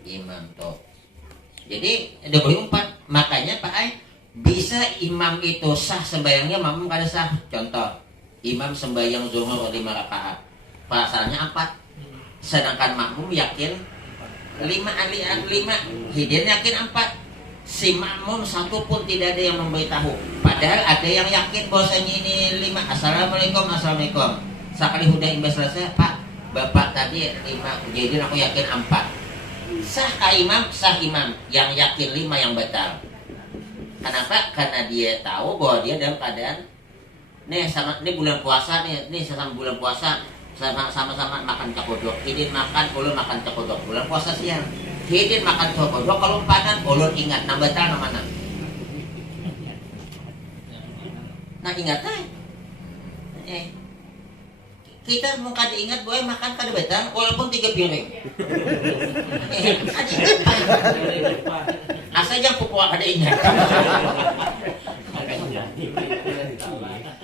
imam toh. Jadi ada 4. Makanya Pak Ai bisa imam itu sah sembahyangnya, makmum kada sah. Contoh, imam sembahyang zuhur 5 rakaat, pasalnya 4. Sedangkan makmum yakin 5, hidin yakin 4. Si makmum satu pun tidak ada yang memberitahu. Padahal ada yang yakin bahwasanya ini 5. Assalamualaikum. Sekali udah imbas selesai, Pak, Bapak tadi 5, jadi aku yakin 4. Sah imam, sah imam. Yang yakin 5 yang batal. Kenapa? Karena dia tahu bahwa dia dalam keadaan ini bulan puasa nih sama bulan puasa sama-sama makan cakodok. Hidin makan, ulun makan cakodok. Bulan puasa siang. Hidin makan cakodok, kalau panan ulun ingat nambah tal mana. Nah ingat kita mau kada ingat boleh makan kada betang walaupun 3 piring. Kada ingat Pak. Asal jangan pupuk kada ingat.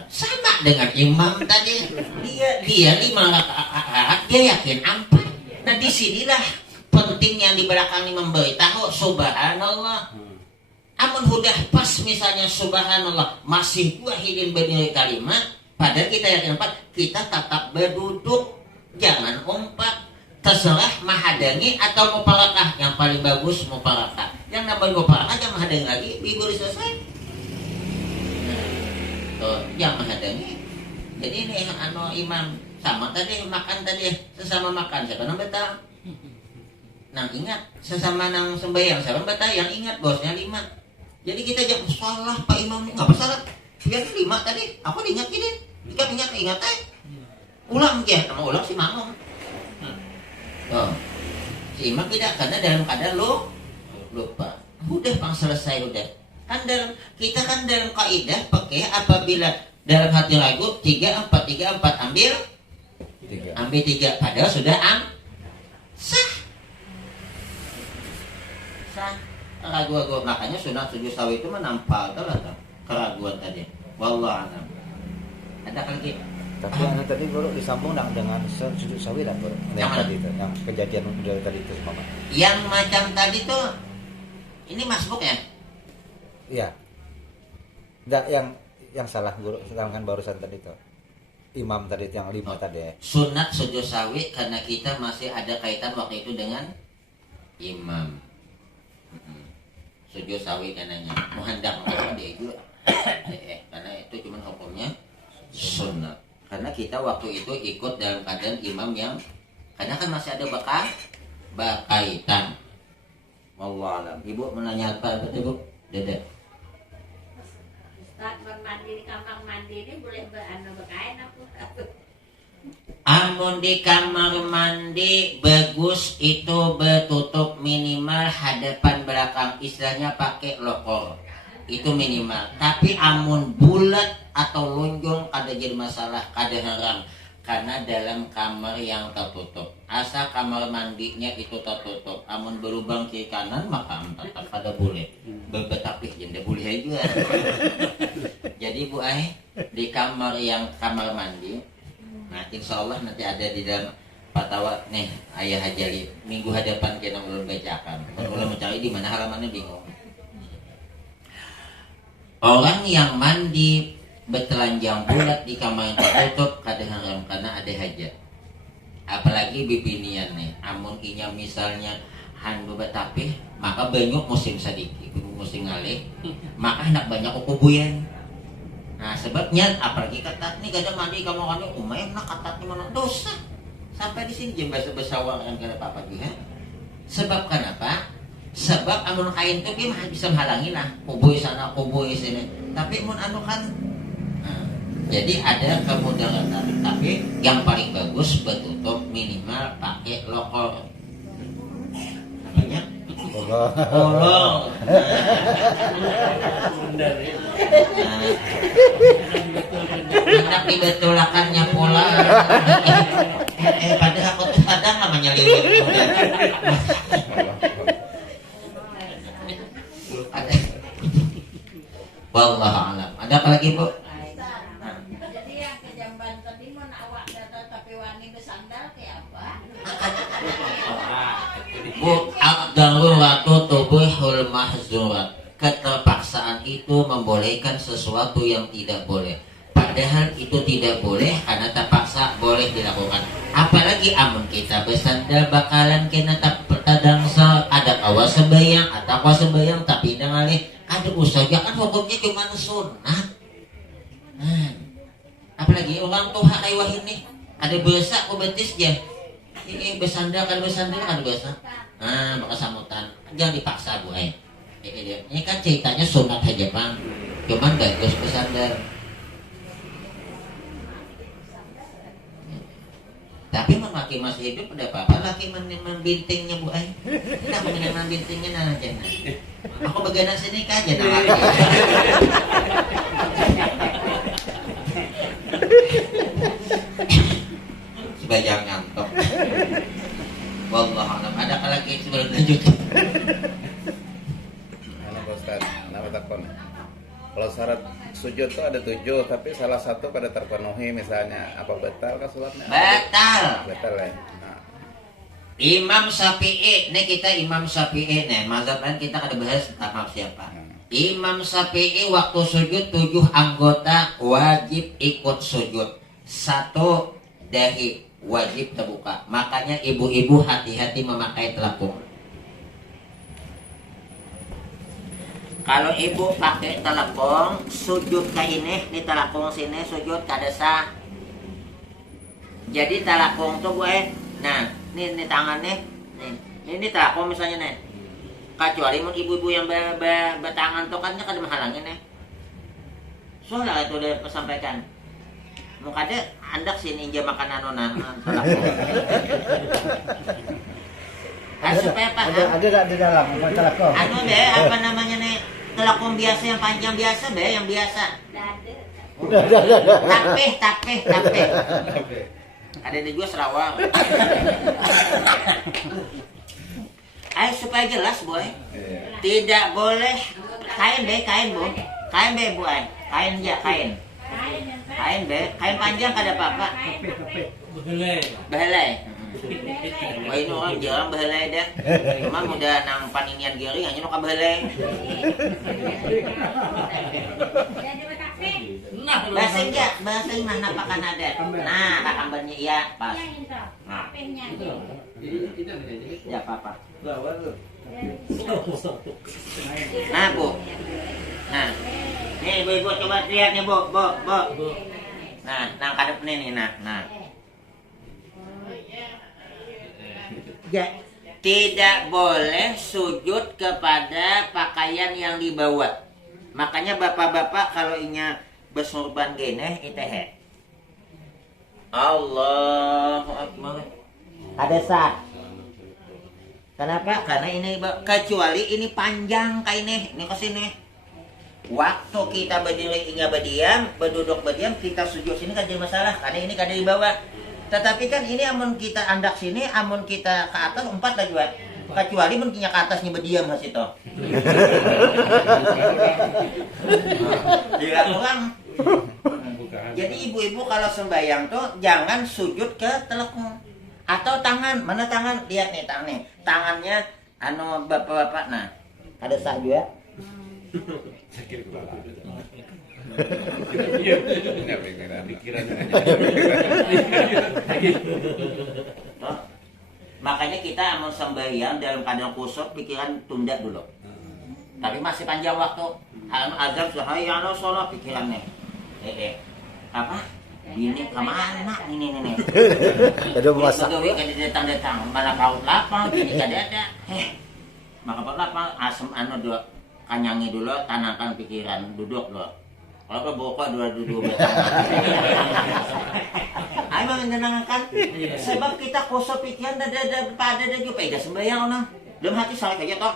Sama dengan imam tadi, dia 5 rakaat dia yakin 4. Nah disinilah pentingnya di belakang ini memberitahu subhanallah. Amun udah pas misalnya subhanallah masih wahidin bernilai kalimat, padahal kita yakin 4, kita tetap berduduk, jangan umpat. Terserah mahadangi atau muparakah, yang paling bagus muparakah. Yang namanya muparakah jangan mahadangi lagi, bibur selesai. Yang mahadangi. Jadi ini imam sama tadi makan tadi sesama makan siapa nang betah. Nang ingat sesama nang sembahyang siapa betah yang ingat bosnya 5. Jadi kita jangan salah Pak Imam nggak salah. Dia 5 tadi aku diingat gini. Jika ingat ulang aja sama ulang si mamam. Si imam tidak karena dalam keadaan lupa. Udah pang selesai udah. Kita kan dalam kaidah pakai apabila dalam hati ragu 3 4 ambil 3 padahal sudah sah ragu makanya sunat sujud sawi itu menampal lah keraguan tadi wallahu a'lam. Ada lagi tapi yang tadi baru disambung dengan sujud sawi lah baru yang tadi itu yang kejadian udah tadi itu Mama. Yang macam tadi tuh ini masbuk ya? Iya. Enggak yang salah guru sedangkan barusan tadi tuh. Imam tadi yang 5 tadi ya. Sunat sujud sawi karena kita masih ada kaitan waktu itu dengan imam. Sujud sawi kanannya muhandang dia juga. Karena itu cuma hukumnya sunat. Karena kita waktu itu ikut dalam keadaan imam yang karena kan masih ada berkaitan. Wallahu a'lam. Ibu menanya apa Ibu? Dede. Ustaz mandi di kamar mandi ini boleh berkain apa? Amun di kamar mandi bagus itu bertutup minimal hadapan belakang, istilahnya pakai lokor itu minimal. Tapi amun bulat atau lonjong kada jadi masalah, kada haram karena dalam kamar yang tertutup. Asal kamar mandinya itu tertutup, amun berlubang kiri kanan maka tetap pada boleh. Berbetapih jenda boleh juga. Jadi Bu di kamar yang kamar mandi, nah insya Allah nanti ada di dalam fatwa nih Ayah Hajali minggu hadapan kita belum bacakan. Kalau mencari di mana halamannya bingung. Orang yang mandi bertelanjang bulat di kamar yang tertutup kadang haram karena ada hajat. Apalagi bibinian nih, amun inya misalnya handu betapih, maka banyak musim sadiki, musim ngalih, maka hendak banyak ukubuyan. Nah sebabnya apalagi ketat nih kadang mandi kamu kami umay nak ketatnya mana dosa. Sampai di sini jam besawang yang kena papa juga. Sebab kenapa? Sebab amun kain itu dia bisa menghalangi lah kubuy sana kubuy sini. Tapi mun anu kan jadi ada kemudaratan, tapi yang paling bagus bertutup minimal pakai lokor. Namanya kolong. Hendak dibetulakannya pola. Padahal aku tuh kadang namanya lirik. Wallahu a'lam. Ada apa lagi Bu? Jadi yang ke jamban tadi mau awak data tapi wani bersandal kayak apa? Bu, ad-daruratu tubihul mahzurat. Keterpaksaan itu membolehkan sesuatu yang tidak boleh. Padahal itu tidak boleh karena terpaksa boleh dilakukan. Apalagi amun kita bersandal bakalan kena tadangsa ada kawas sembayang atau kawas sembayang tapi dengalih ada usaha kan hukumnya cuma sunat. Apalagi orang tua kayak wah ini ada besak ku betis ya. Ini bersandal kan besak. Maka samutan jangan dipaksa Bu. Ini kan ceritanya sunat aja Bang. Cuman bagus bersandal. Tapi memaki masih hidup udah apa-apa laki membintingnya Bu Ay. Kita mengenai membintingnya nah aja. Aku bagian sini aja nah laki. jangan tok. Wallahu a'lam. Ada lagi sebelum lanjut? Pak Ustaz, nama takon. Kalau syarat sujud tuh ada 7, tapi salah satu pada terpenuhi, misalnya apa batal kan sholatnya? Batal. Batal ya. Nah, Imam Syafi'i, ini kita Imam Syafi'i nih, mazhab lain kita kada bahas maaf siapa. Imam Syafi'i waktu sujud 7 anggota wajib ikut sujud. 1 dahi wajib terbuka. Makanya ibu-ibu hati-hati memakai telapung. Kalau ibu pakai telepon, sujud ke ini, di telepon sini sujud kada sah. Jadi telepon tuh gue, nah, ini tangannya, ini telepon misalnya nih. Kecuali mau ibu-ibu yang bertangan tuh kan kada menghalangin nih. Soalnya itu udah sampaikan. Mau kada andak sini inja makanan nona telepon. Supaya paham. Ada di dalam telepon. Anu deh, apa namanya nih? Telepon biasa yang panjang biasa deh, yang biasa. Tapeh. Ada di gua Sarawak. Ayo supaya jelas boy. Tidak boleh kain bu. Kain bu ay. Kain ya kain. Kain kain panjang kada apa-apa. Behelai. Wah ini orang jarang behelai dah. Cuma udah nang paninian gering hanya nuka behelai. Bahasa mana pakan ada. Nah, kakambannya iya pas. Nah. Ya apa-apa. Nah, Bu. Nah. Nih, ibu coba lihat nih, Bu. Nah, nang kadep nih, nah. Ya, tidak boleh sujud kepada pakaian yang dibawa. Makanya bapak-bapak kalau inya bersorban gene iteh. Allahu Akbar. Ada sah. Kenapa? Karena ini kecuali ini panjang kayak ini kesini. Waktu kita berdiri hingga berdiam, berduduk berdiam, kita sujud sini kan jadi masalah. Karena ini kada dibawa. Tetapi kan ini amun kita andak sini, amun kita ke atas 4 lah juga. Kecuali mun ke atasnya berdiam has itu. Tidak orang. Jadi ibu-ibu kalau sembahyang tuh jangan sujud ke telepon atau tangan. Mana tangan? Lihat nih tangannya. Tangannya anu bapak-bapak nah. Ada sah juga. Makanya kita mau sembahyang dalam keadaan kusuk pikiran tunda dulu. Tapi masih panjang waktu. Azan sudah hayya ala shalah pikirannya. Apa? Ini kemana ini? Ada masak. Gawe kada datang malah paut lapang ini kada ada. Maka paut lapang asem anu dulu kanyangi dulu tanangkan pikiran duduk dulu. Kalau ke boko dua ayo menenangkan. Sebab kita kosong pikiran dada pada juga peda sembahyang orang. Dalam hati salah aja toh.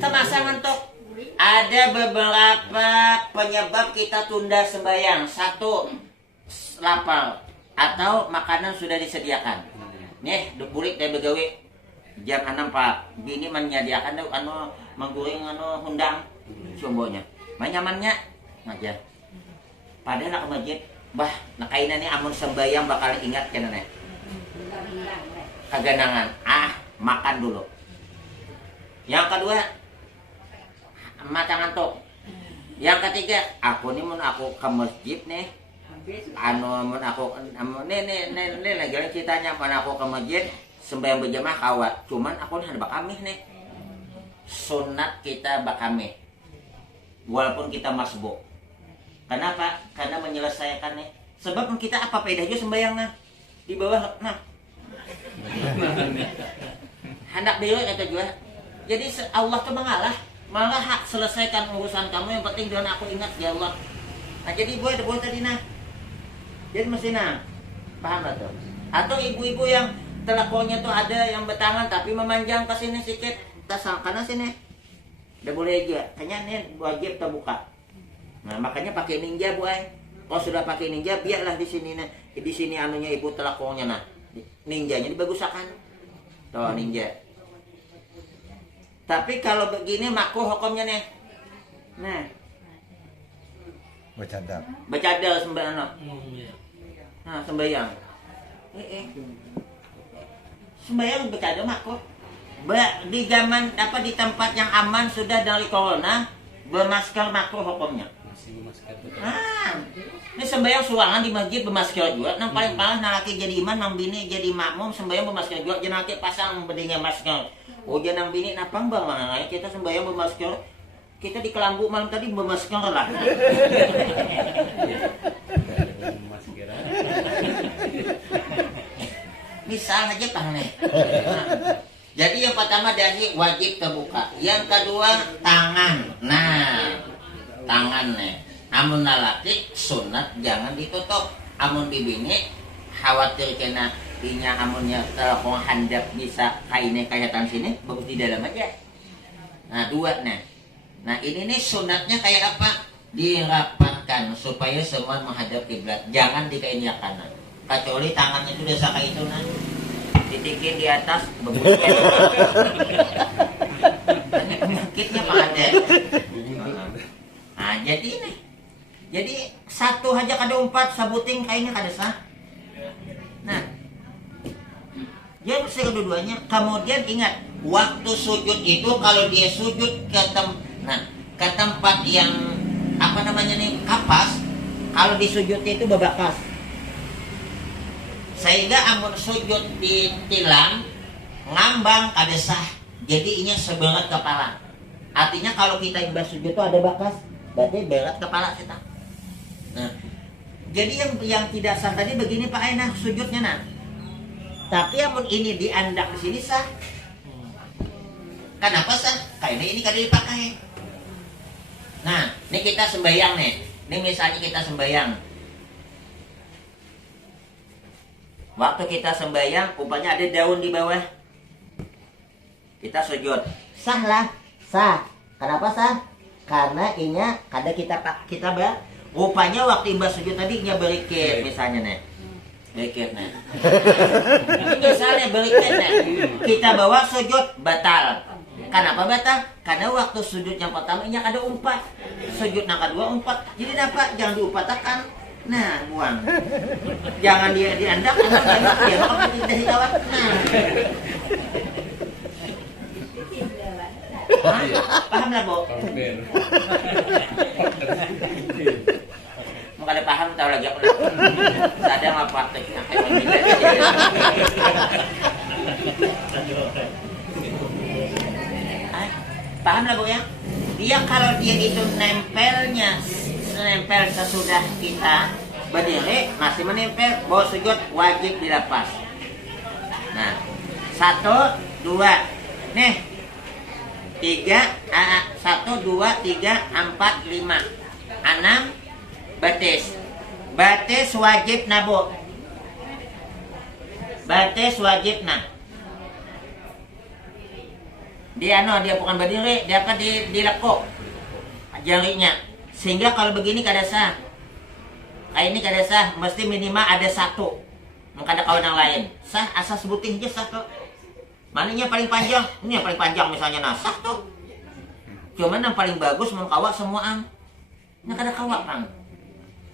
Temasangan toh. Ada beberapa penyebab kita tunda sembahyang. 1, lapar atau makanan sudah disediakan. Nih, dupulik dari begawe jam 6 Pak. Bini menyediakan anu menggoreng anu hundang combonya. Manyamannya aja. Padahal nak ke masjid, bah, nakainan ni amun sembahyang bakal ingat kena nih. Kaganangan, makan dulu. Yang kedua, mata ngantuk. Yang ketiga, aku nih mun aku ke masjid nih, mun aku nih lagi ceritanya mun aku ke masjid sembahyang berjamaah kawat. Cuman aku nih ada bakamih nih. Sunat kita bakamih. Walaupun kita masbuk. Kenapa? Karena menyelesaikan nih. Sebab kita apa pedahnya sembahyang nah di bawah nah. Hendak deui kata juga. Jadi Allah tuh mengalah, malah hak selesaikan urusan kamu yang penting jangan aku ingat ya Allah. Nah jadi boy tadi nah. Jadi mesti nah. Paham lah tuh. Atau ibu-ibu yang teleponnya tuh ada yang bertangan tapi memanjang ke sini sedikit, tas karena sini. Udah boleh aja. Kayaknya ini wajib terbuka. Nah makanya pakai ninja boy. Kalau sudah pakai ninja, biarlah di sini anunya ibu telakongnya nah. Ninjanya dibagusakan. Tuh ninja. Tapi kalau begini makruh hukumnya nih. Nah, bercadar sembahyang. Nah, sembahyang. Sembahyang bercadar makruh. Di zaman di tempat yang aman sudah dari corona, bermasker makruh hukumnya. Ini sembahyang suangan di masjid bermasker juga. Nang paling parah nalaki jadi imam, nang bini jadi makmum sembahyang bermasker juga. Jangan nanti pasang bedingnya masker. Oh jangan bini napang bang mana kita sembahyang bermasker. Kita di Kelambu malam tadi bermasker lah. Misal aja Kang nih. Jadi yang pertama dahi wajib terbuka. Yang kedua tangan. Nah, tangan nih. Amun nalaki sunat jangan ditutup. Amun bibini khawatir kena inya amunnya telakong handap bisa kainnya kayatan sini bagus di dalam aja. Nah dua nah. Nah ini nih sunatnya kayak apa? Dirapatkan supaya semua menghadap kiblat. Jangan di kain yang kanan. Kecuali tangannya sudah saka itu nah. Ditikin di atas berbunyi. Ini penyakitnya Pak Ade. Nah jadi nih. Jadi satu aja kada umpat sabuting kainnya kada sah. Nah, dia mesti kedua-duanya. Kemudian ingat, waktu sujud itu kalau dia sujud ke tempat yang kapas, kalau disujudnya itu babakas. Sehingga amun sujud di tilam ngambang kada sah. Jadi ini seberat kepala. Artinya kalau kita imbas sujud itu ada bakas, berarti berat kepala kita. Nah, jadi yang tidak sah tadi begini Pak Aina sujudnya nah. Tapi amun ini diandak di sini sah. Kenapa sah? Karena ini kada dipakai. Nah, ini kita sembahyang nih. Ini misalnya kita sembahyang. Waktu kita sembahyang, umpamanya ada daun di bawah. Kita sujud. Sah lah, sah. Kenapa sah? Karena inya kada kita rupanya waktu imbas sujud tadi inya berikir misalnya nih. Berikir nih. Misalnya berikir nih. Kita bawa sujud batal. Kenapa batal? Karena waktu sujud yang pertama inya kada umpat. Sujud yang kedua umpat. Jadi apa? Jangan diumpatakan. Nah, buang. Jangan dia diandak atau dia bakal tidak dikawat. Nah. Paham lah, Bu? Mau kada paham tahu lagi aku. Ada nggak prakteknya? Paham lah, Bu ya? Dia kalau dia itu nempel sesudah kita berdiri masih menempel, bawa sujud wajib dilepas. Nah, 1, 2, nih 3, 1, 2, 3, 4, 5, 6, batis wajib nabu, batis wajib nah. Dia bukan berdiri, dia dilekuk jarinya. Sehingga kalau begini kada sah. Kayak ini kada sah, mesti minimal ada 1. Maka ada kawan yang lain. Sah, asas sebutin aja sah tuh. Mananya paling panjang? Ini yang paling panjang misalnya nah, sah tuh. Cuman yang paling bagus mengkawak semuaan. Ini kada kawak Bang.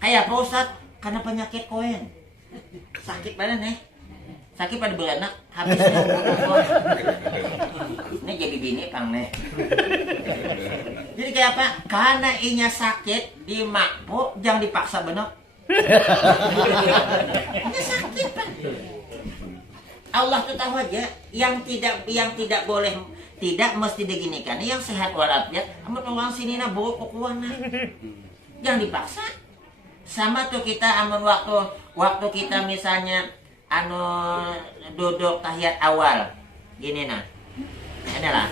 Kayak apa Ustaz? Karena penyakit koen. Sakit badan nih. Sakit pada beranak habisnya. Ini jadi bini Bang nih. Jadi kayak apa? Karena inya sakit di makpo, jangan dipaksa benar. Ini sakit Pak. Allah tuh tahu aja yang tidak boleh, tidak mesti diginikan. Yang sehat walafiat, amun orang sini na bawa kukuan nah. Jangan dipaksa. Sama tuh kita amun waktu kita misalnya duduk tahiyat awal gini nah. Adalah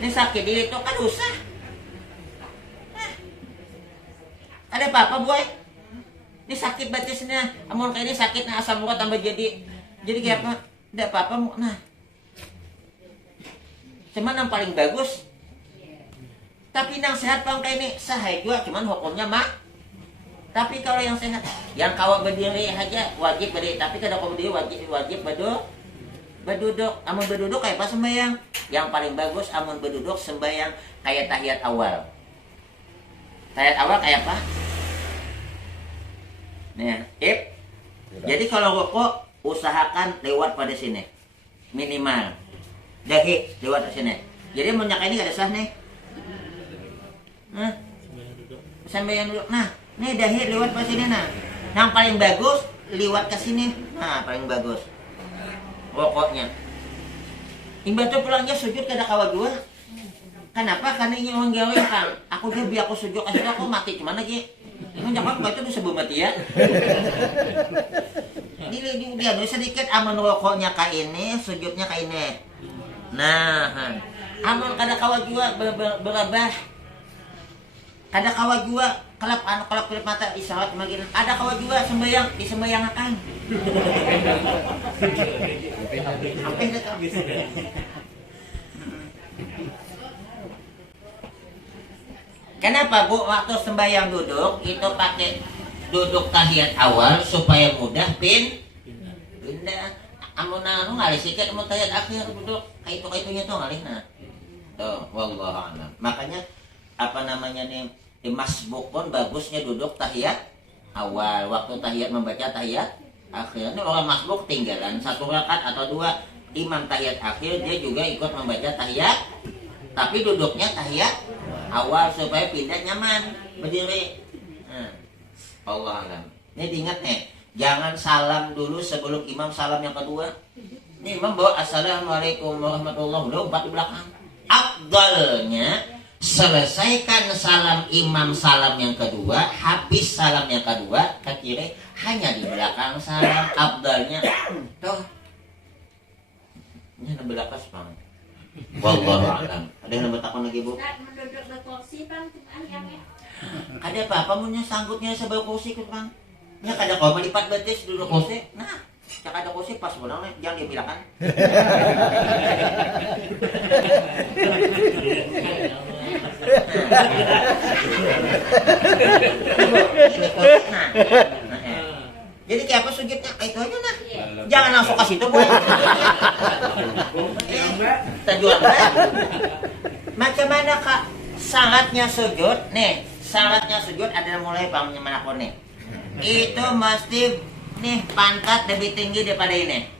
ini sakit diri itu kan usah. Ada apa-apa boy? Ini sakit batisnya. Amun kayak ini sakit nah asam urat tambah jadi kayak apa? Tidak apa-apa mu. Nah. Cuman yang paling bagus. Tapi nang sehat pang kayak ini sah juga cuman hukumnya Tapi kalau yang sehat, yang kawat berdiri aja wajib berdiri, tapi kada kau berdiri wajib berduduk. Amun berduduk kayak apa sembahyang? Yang paling bagus amun berduduk sembahyang kayak tahiyat awal. Tahiyat awal kayak apa? Nih, jadi kalau rokok usahakan lewat pada sini minimal dahi lewat ke sini. Jadi munyak ini gak ada sah nih. Sampai yang duduk. Nah, nih dahi lewat ke sini nah. Yang paling bagus lewat ke sini. Nah, paling bagus. Rokoknya. Imbah tuh pulangnya sujud kada kawa dua. Kenapa? Karena ini orang gawe kan. Aku dia biar aku sujud kasih aku mati cuman lagi. Emang jangan itu bisa mati ya. Ini dia sedikit aman rokoknya kayak ini, sujudnya kayak ini. Nah, aman kada kawa jua berabah. Kada kawa jua kelap kelip mata isyarat magin. Ada kawa jua sembayang disembayangakan. Sampai dah. Kenapa Bu waktu sembahyang duduk itu pakai duduk tahiyat awal supaya mudah pindah. Amun anu ngalih sikit amun tahiyat akhir duduk kayak itu tuh ngalih nah. Tuh wallahu a'lam. Makanya apa namanya nih di masbuk pun bagusnya duduk tahiyat awal. Waktu tahiyat membaca tahiyat akhir. Ini orang masbuk tinggalan satu rakaat atau dua. Imam tahiyat akhir dia juga ikut membaca tahiyat tapi duduknya tahiyat awal supaya pindah nyaman berdiri. Allah alam. Ini diingat nih, jangan salam dulu sebelum imam salam yang kedua. Ini imam bawa assalamualaikum warahmatullahi wabarakatuh empat di belakang. Afdalnya selesaikan salam imam salam yang kedua, habis salam yang kedua ke kiri hanya di belakang salam. Afdalnya tuh. Ini ada belakang bang. Wallahu a'lam. Ada yang nambah takon lagi Bu? Menduduk di kursi bang, ayamnya. Ada apa punya sanggupnya sebelah kursi kan bang? Ya kada kau melipat betis duduk kursi. Nah, cak ada kursi pas bolong jangan dibilangkan. Jadi kayak apa sujudnya? Itu aja nah. Jangan langsung ke situ, boy. Tujuan macam mana Kak? Syaratnya sujud, nih. Syaratnya sujud ada mulai bangunnya mana pun nih. Itu mesti nih pantat lebih tinggi daripada ini.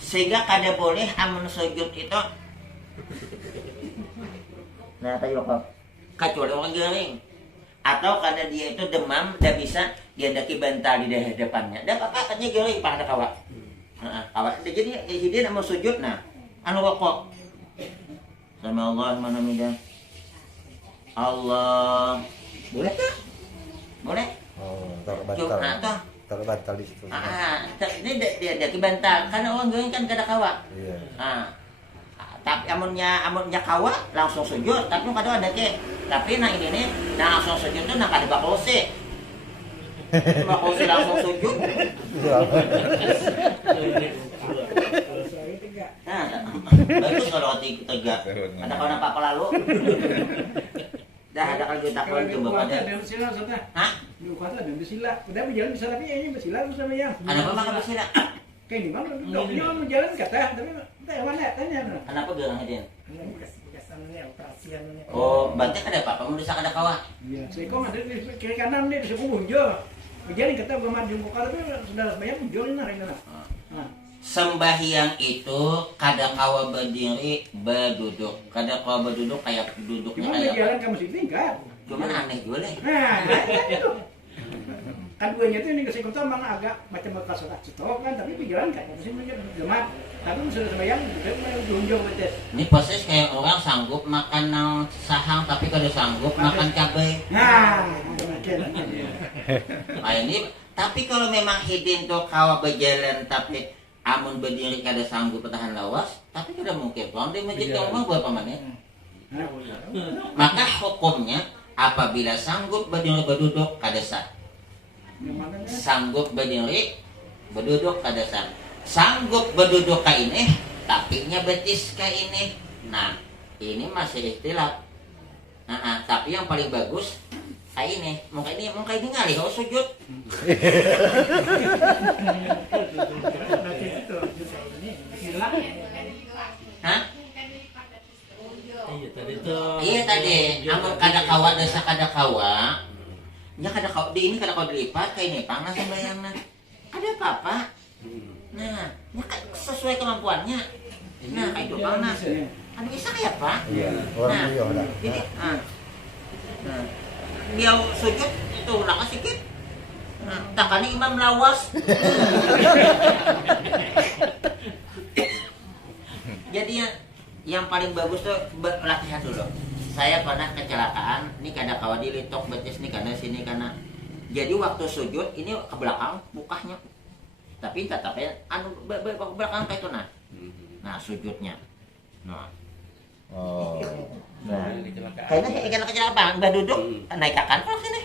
Sehingga kada boleh amun sujud itu. Nah, tayo kok. Kecuali orang garing. Atau karena dia itu demam, dia bisa dia daki bantal di daerah depannya. Dan apa katanya garing pada kawa. Kawa. Jadi dia mau sujud nah. Anu kok. Sama Allah mana mida. Allah. Boleh tak? Boleh? Oh, taruh Cuma bantal. toh. Taruh bantal di situ. Ini dia daki bantal. Karena orang garing kan kada kawa. Iya. Tapi amunnya kawa langsung sujud tapi kadang ada ke tapi nah ini nih nah langsung sujud tuh nah kada bakosi langsung sujud nah bagus kalau tegak ada kawan apa lalu dah ada kalau kita kawan coba pada hah Lu kata dan bersila. Udah berjalan bisa tapi ini bersila tuh sama yang. ada apa makan bersila Kayak di mana? Doknya mau jalan kata tapi entah yang mana tanya. kenapa bilang Hedin Bekas-bekasannya operasiannya. oh berarti ada apa mau bisa kada kawa Iya, saya kok ada di kiri kanan nih di sebelah bunjo. Berjalan kata gua maju muka tapi sudah banyak bunjo ini nah ini. Nah. Sembahyang itu kada kawa berdiri berduduk kada kawa berduduk kayak duduknya Cuma kayak berjalan kamu sih tingkat. cuman aneh juga deh Nah, itu. Kan duanya itu ini kesini kota memang agak macam bekas otak cetok kan tapi berjalan kan terus ini gemat tapi sudah sembahyang udah mau bunjo betes. ini proses kayak orang sanggup makan sahang tapi kada sanggup makan cabai Nah, macam nah ini tapi kalau memang hidin tuh kawa berjalan tapi amun berdiri kada sanggup bertahan lawas tapi kada mungkin pulang di masjid rumah berapa menit maka hukumnya apabila sanggup berdiri berduduk kada sah sanggup berdiri berduduk kada sah sanggup berduduk kayak ini tapi nya betis kayak ini nah ini masih istilah tapi yang paling bagus ini muka ini ngali kalau sujud. Nanti itu ini hilang. Hah? Iya tadi tuh. Iya tadi, amun kada kawa desa kada kawa. Ya kada kawa di ini kada kawa dilipat kayak ini panas sembayangna. Ada apa-apa? Nah, ya sesuai kemampuannya. Nah, kayak itu panas. Ada bisa kayak apa? Iya, orang Nah, beliau dah. Jadi, nah, dia sujud itu ulah sedikit. Nah, takani imam lawas. Jadi yang paling bagus tuh latihan dulu. Saya pernah kecelakaan, ini kada kawa dilitok betis nih karena sini karena. Jadi waktu sujud ini ke belakang bukahnya. Tapi tetapnya anu belakang kayak itu nah. Nah, sujudnya. Nah. Oh. Kayaknya ikan kecelakaan, udah duduk, naik ke kantor sini.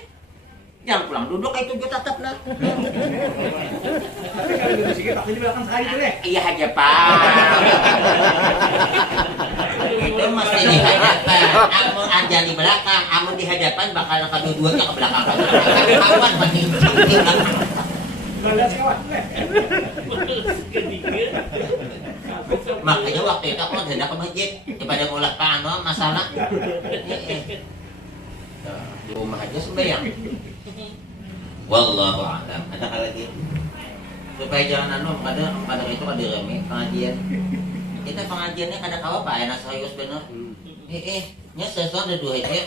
Jangan pulang duduk kayak itu tetap lah. Tapi kalau duduk sedikit waktu di belakang sekali tuh deh. Iya aja pak. Itu mesti di hadapan. Amun aja di belakang, amun di hadapan bakal kedua-duanya ke belakang. Kawan pasti. Balas kawan. Makanya waktu itu aku hendak ke masjid daripada mulak pano masalah. Di rumah aja sembahyang. Wallahu a'lam. Ada hal lagi? Supaya jangan anu kadang itu kada reme pengajian. Kita pengajiannya kada kawa Pak enak serius bener. Nya sesuatu ada dua aja.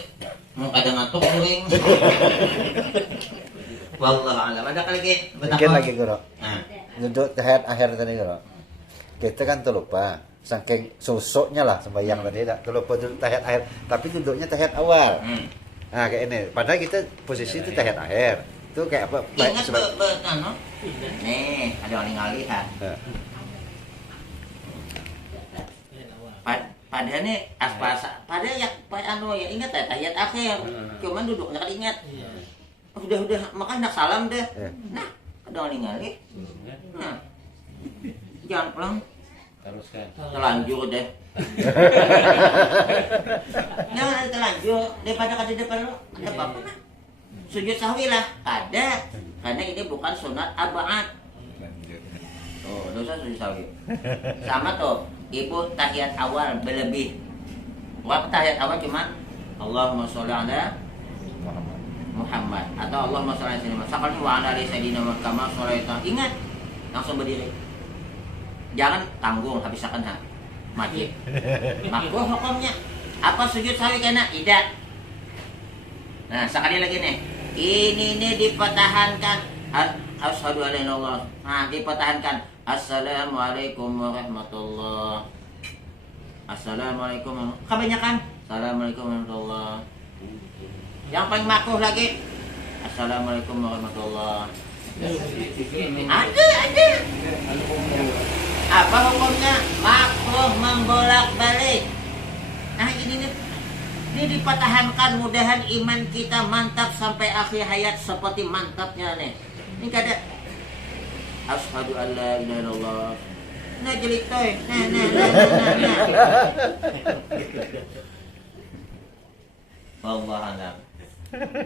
Mau kadang ngantuk kuring. Wallahu a'lam. Ada lagi? Mungkin lagi Guru. Nah, Duduk tahiyat akhir tadi Guru. Kita kan terlupa saking susuknya lah sembahyang tadi tak terlupa duduk tahiyat akhir, tapi duduknya tahiyat awal. Nah kayak ini, padahal kita posisi itu tahiyat akhir. Itu kayak apa? ingat anu. Nih, ada orang ngali ha. Padahal nih aspasa, padahal ya anu ya ingat ya tahiyat akhir. Cuman duduknya kan ingat. Udah makanya nak salam deh. Nah, ada orang ngali. Nah. Jangan pulang. Teruskan. Telanjur deh. Jangan ada telanjur daripada kada depan lu. Ada apa-apa nah. Sujud sahwi lah. Ada. Karena ini bukan sunat abad. Oh, dosa sujud sahwi. Sama tuh. Ibu tahiyat awal berlebih. Waktu tahiyat awal cuma Allahumma sholli ala Muhammad atau Allahumma sholli ala Sayyidina Muhammad. Wa ala ali Sayyidina Muhammad kama sholaita. Ingat. Langsung berdiri. Jangan tanggung habiskan ha. Majib. Makruh hukumnya. Apa sujud sahwi kena? Tidak. Nah, sekali lagi nih. Ini dipertahankan. Asyhadu an la ilaha illallah. Nah, dipertahankan. Assalamualaikum warahmatullah. Assalamualaikum. Kebanyakan. Assalamualaikum warahmatullah. Yang paling makruh lagi. Assalamualaikum warahmatullah. Ada. Apa hukumnya? Makruh membolak-balik. Nah ini dipertahankan, mudahan iman kita mantap sampai akhir hayat seperti mantapnya nih. Ini kada asyhadu an la ilaha illallah. Nah jelik toy. Nah. Wallahu a'lam.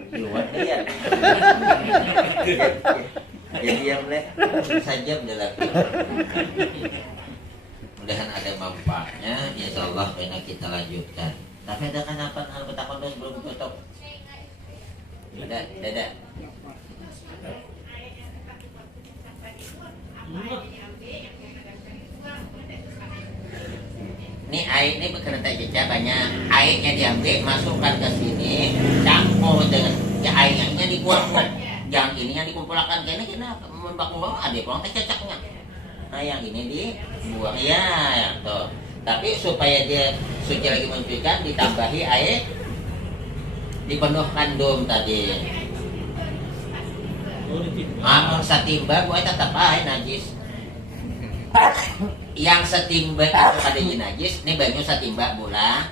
Iwan lihat. Jadi yang boleh saja mendalam. Mudahan ada manfaatnya. Insyaallah pengen kita lanjutkan. Tapi ada kan apa bertakon sebelum tutup? Dadah. Ini air ini berkena jejak banyak. Airnya diambil, masukkan ke sini, campur dengan airnya dibuang. Yang ini yang dikumpulkan kena membakung ada pulang cacaknya. Nah yang ini dibuang ya tuh. Tapi supaya dia suci lagi mencucikan ditambahi air, dipenuhkan dom tadi. Amun satimba buat tetap air najis. Yang setimba itu kadang najis, ini banyu satimba bola,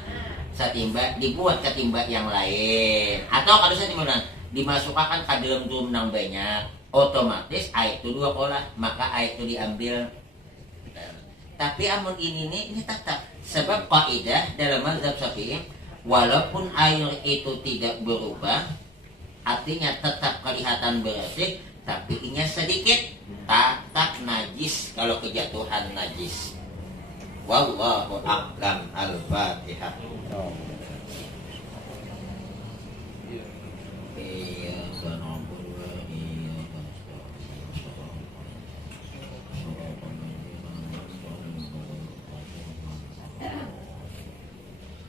satimba dibuat ketimba yang lain. Atau kalau satimba dimasukkan ke dalam drum nang banyak, otomatis air itu dua olah, maka air itu diambil. Tapi amun ini tetap sebab kaidah dalam mazhab Syafi'i, walaupun air itu tidak berubah, artinya tetap kelihatan bersih, tapi ingat sedikit, tak najis kalau kejatuhan najis. Wallahu a'lam. Al-Fatihah. Oh. Iyyaka na'budu wa iyyaka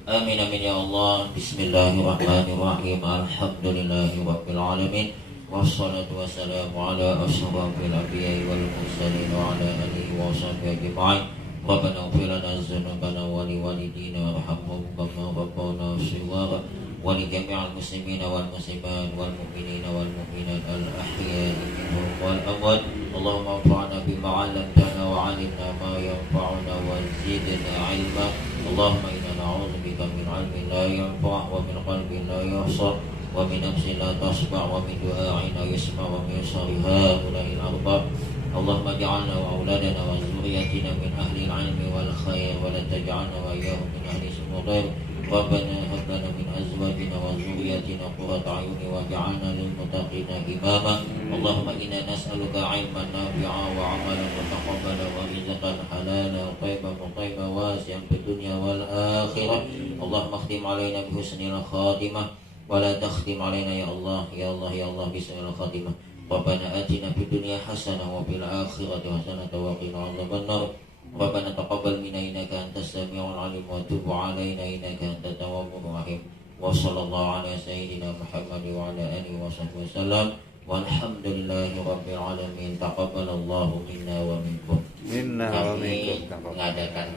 Amin amin ya Allah. Bismillahirrahmanirrahim. Alhamdulillahi rabbil alamin. Wassalatu wassalamu ala asyrafil anbiya'i wal mursalin wa ala alihi wa sahbihi ajma'in. Rabbana ighfir lana dzunubana wa liwalidina warhamhum kama rabbauna shighara wa li jami'il muslimina wal muslimat wal mu'minina wal mu'minat al ahya'i minhum wal amwat. Allahumma anfa'na bima 'allamtana wa 'allimna ma yanfa'una wa zidna 'ilma. Allahumma inna na'udzubika min 'ilmin la yanfa' wa min qalbin la yahsar wa min nafsin la tasba' wa min du'a'in la yusma' wa min sharri haula'il arba'. Allahumma ja'alna wa auladana wa zurriyatina min ahli al-'ilmi wal khair wa la taj'alna wa iyyahum min ahli as-sudar. Rabbana hab lana min azwajina wa zurriyyatina qurrata a'yun waj'alna lil muttaqina imama. Allahumma inna nas'aluka 'ilman nafi'a wa 'amalan mutaqabbalan wa rizqan halalan thayyiban wasi'an fid dunya wal akhirah. Allahumma khtim 'alaina bi husnil khatimah wa la takhtim 'alaina ya Allah ya Allah ya Allah bi su'il khatimah. Rabbana atina fid dunya hasanah wa fil akhirati hasanah wa qina adzabannar. Rabbana taqabbal minna innaka antas samiul alim wa tub 'alaina innaka antat tawwabur rahim. Wa sallallahu ala sayyidina Muhammad wa ala alihi wa sahbihi wasallam. Walhamdulillahi rabbil alamin. Taqabbalallahu minna wa minkum. Minna wa Kami minkum. mengadakan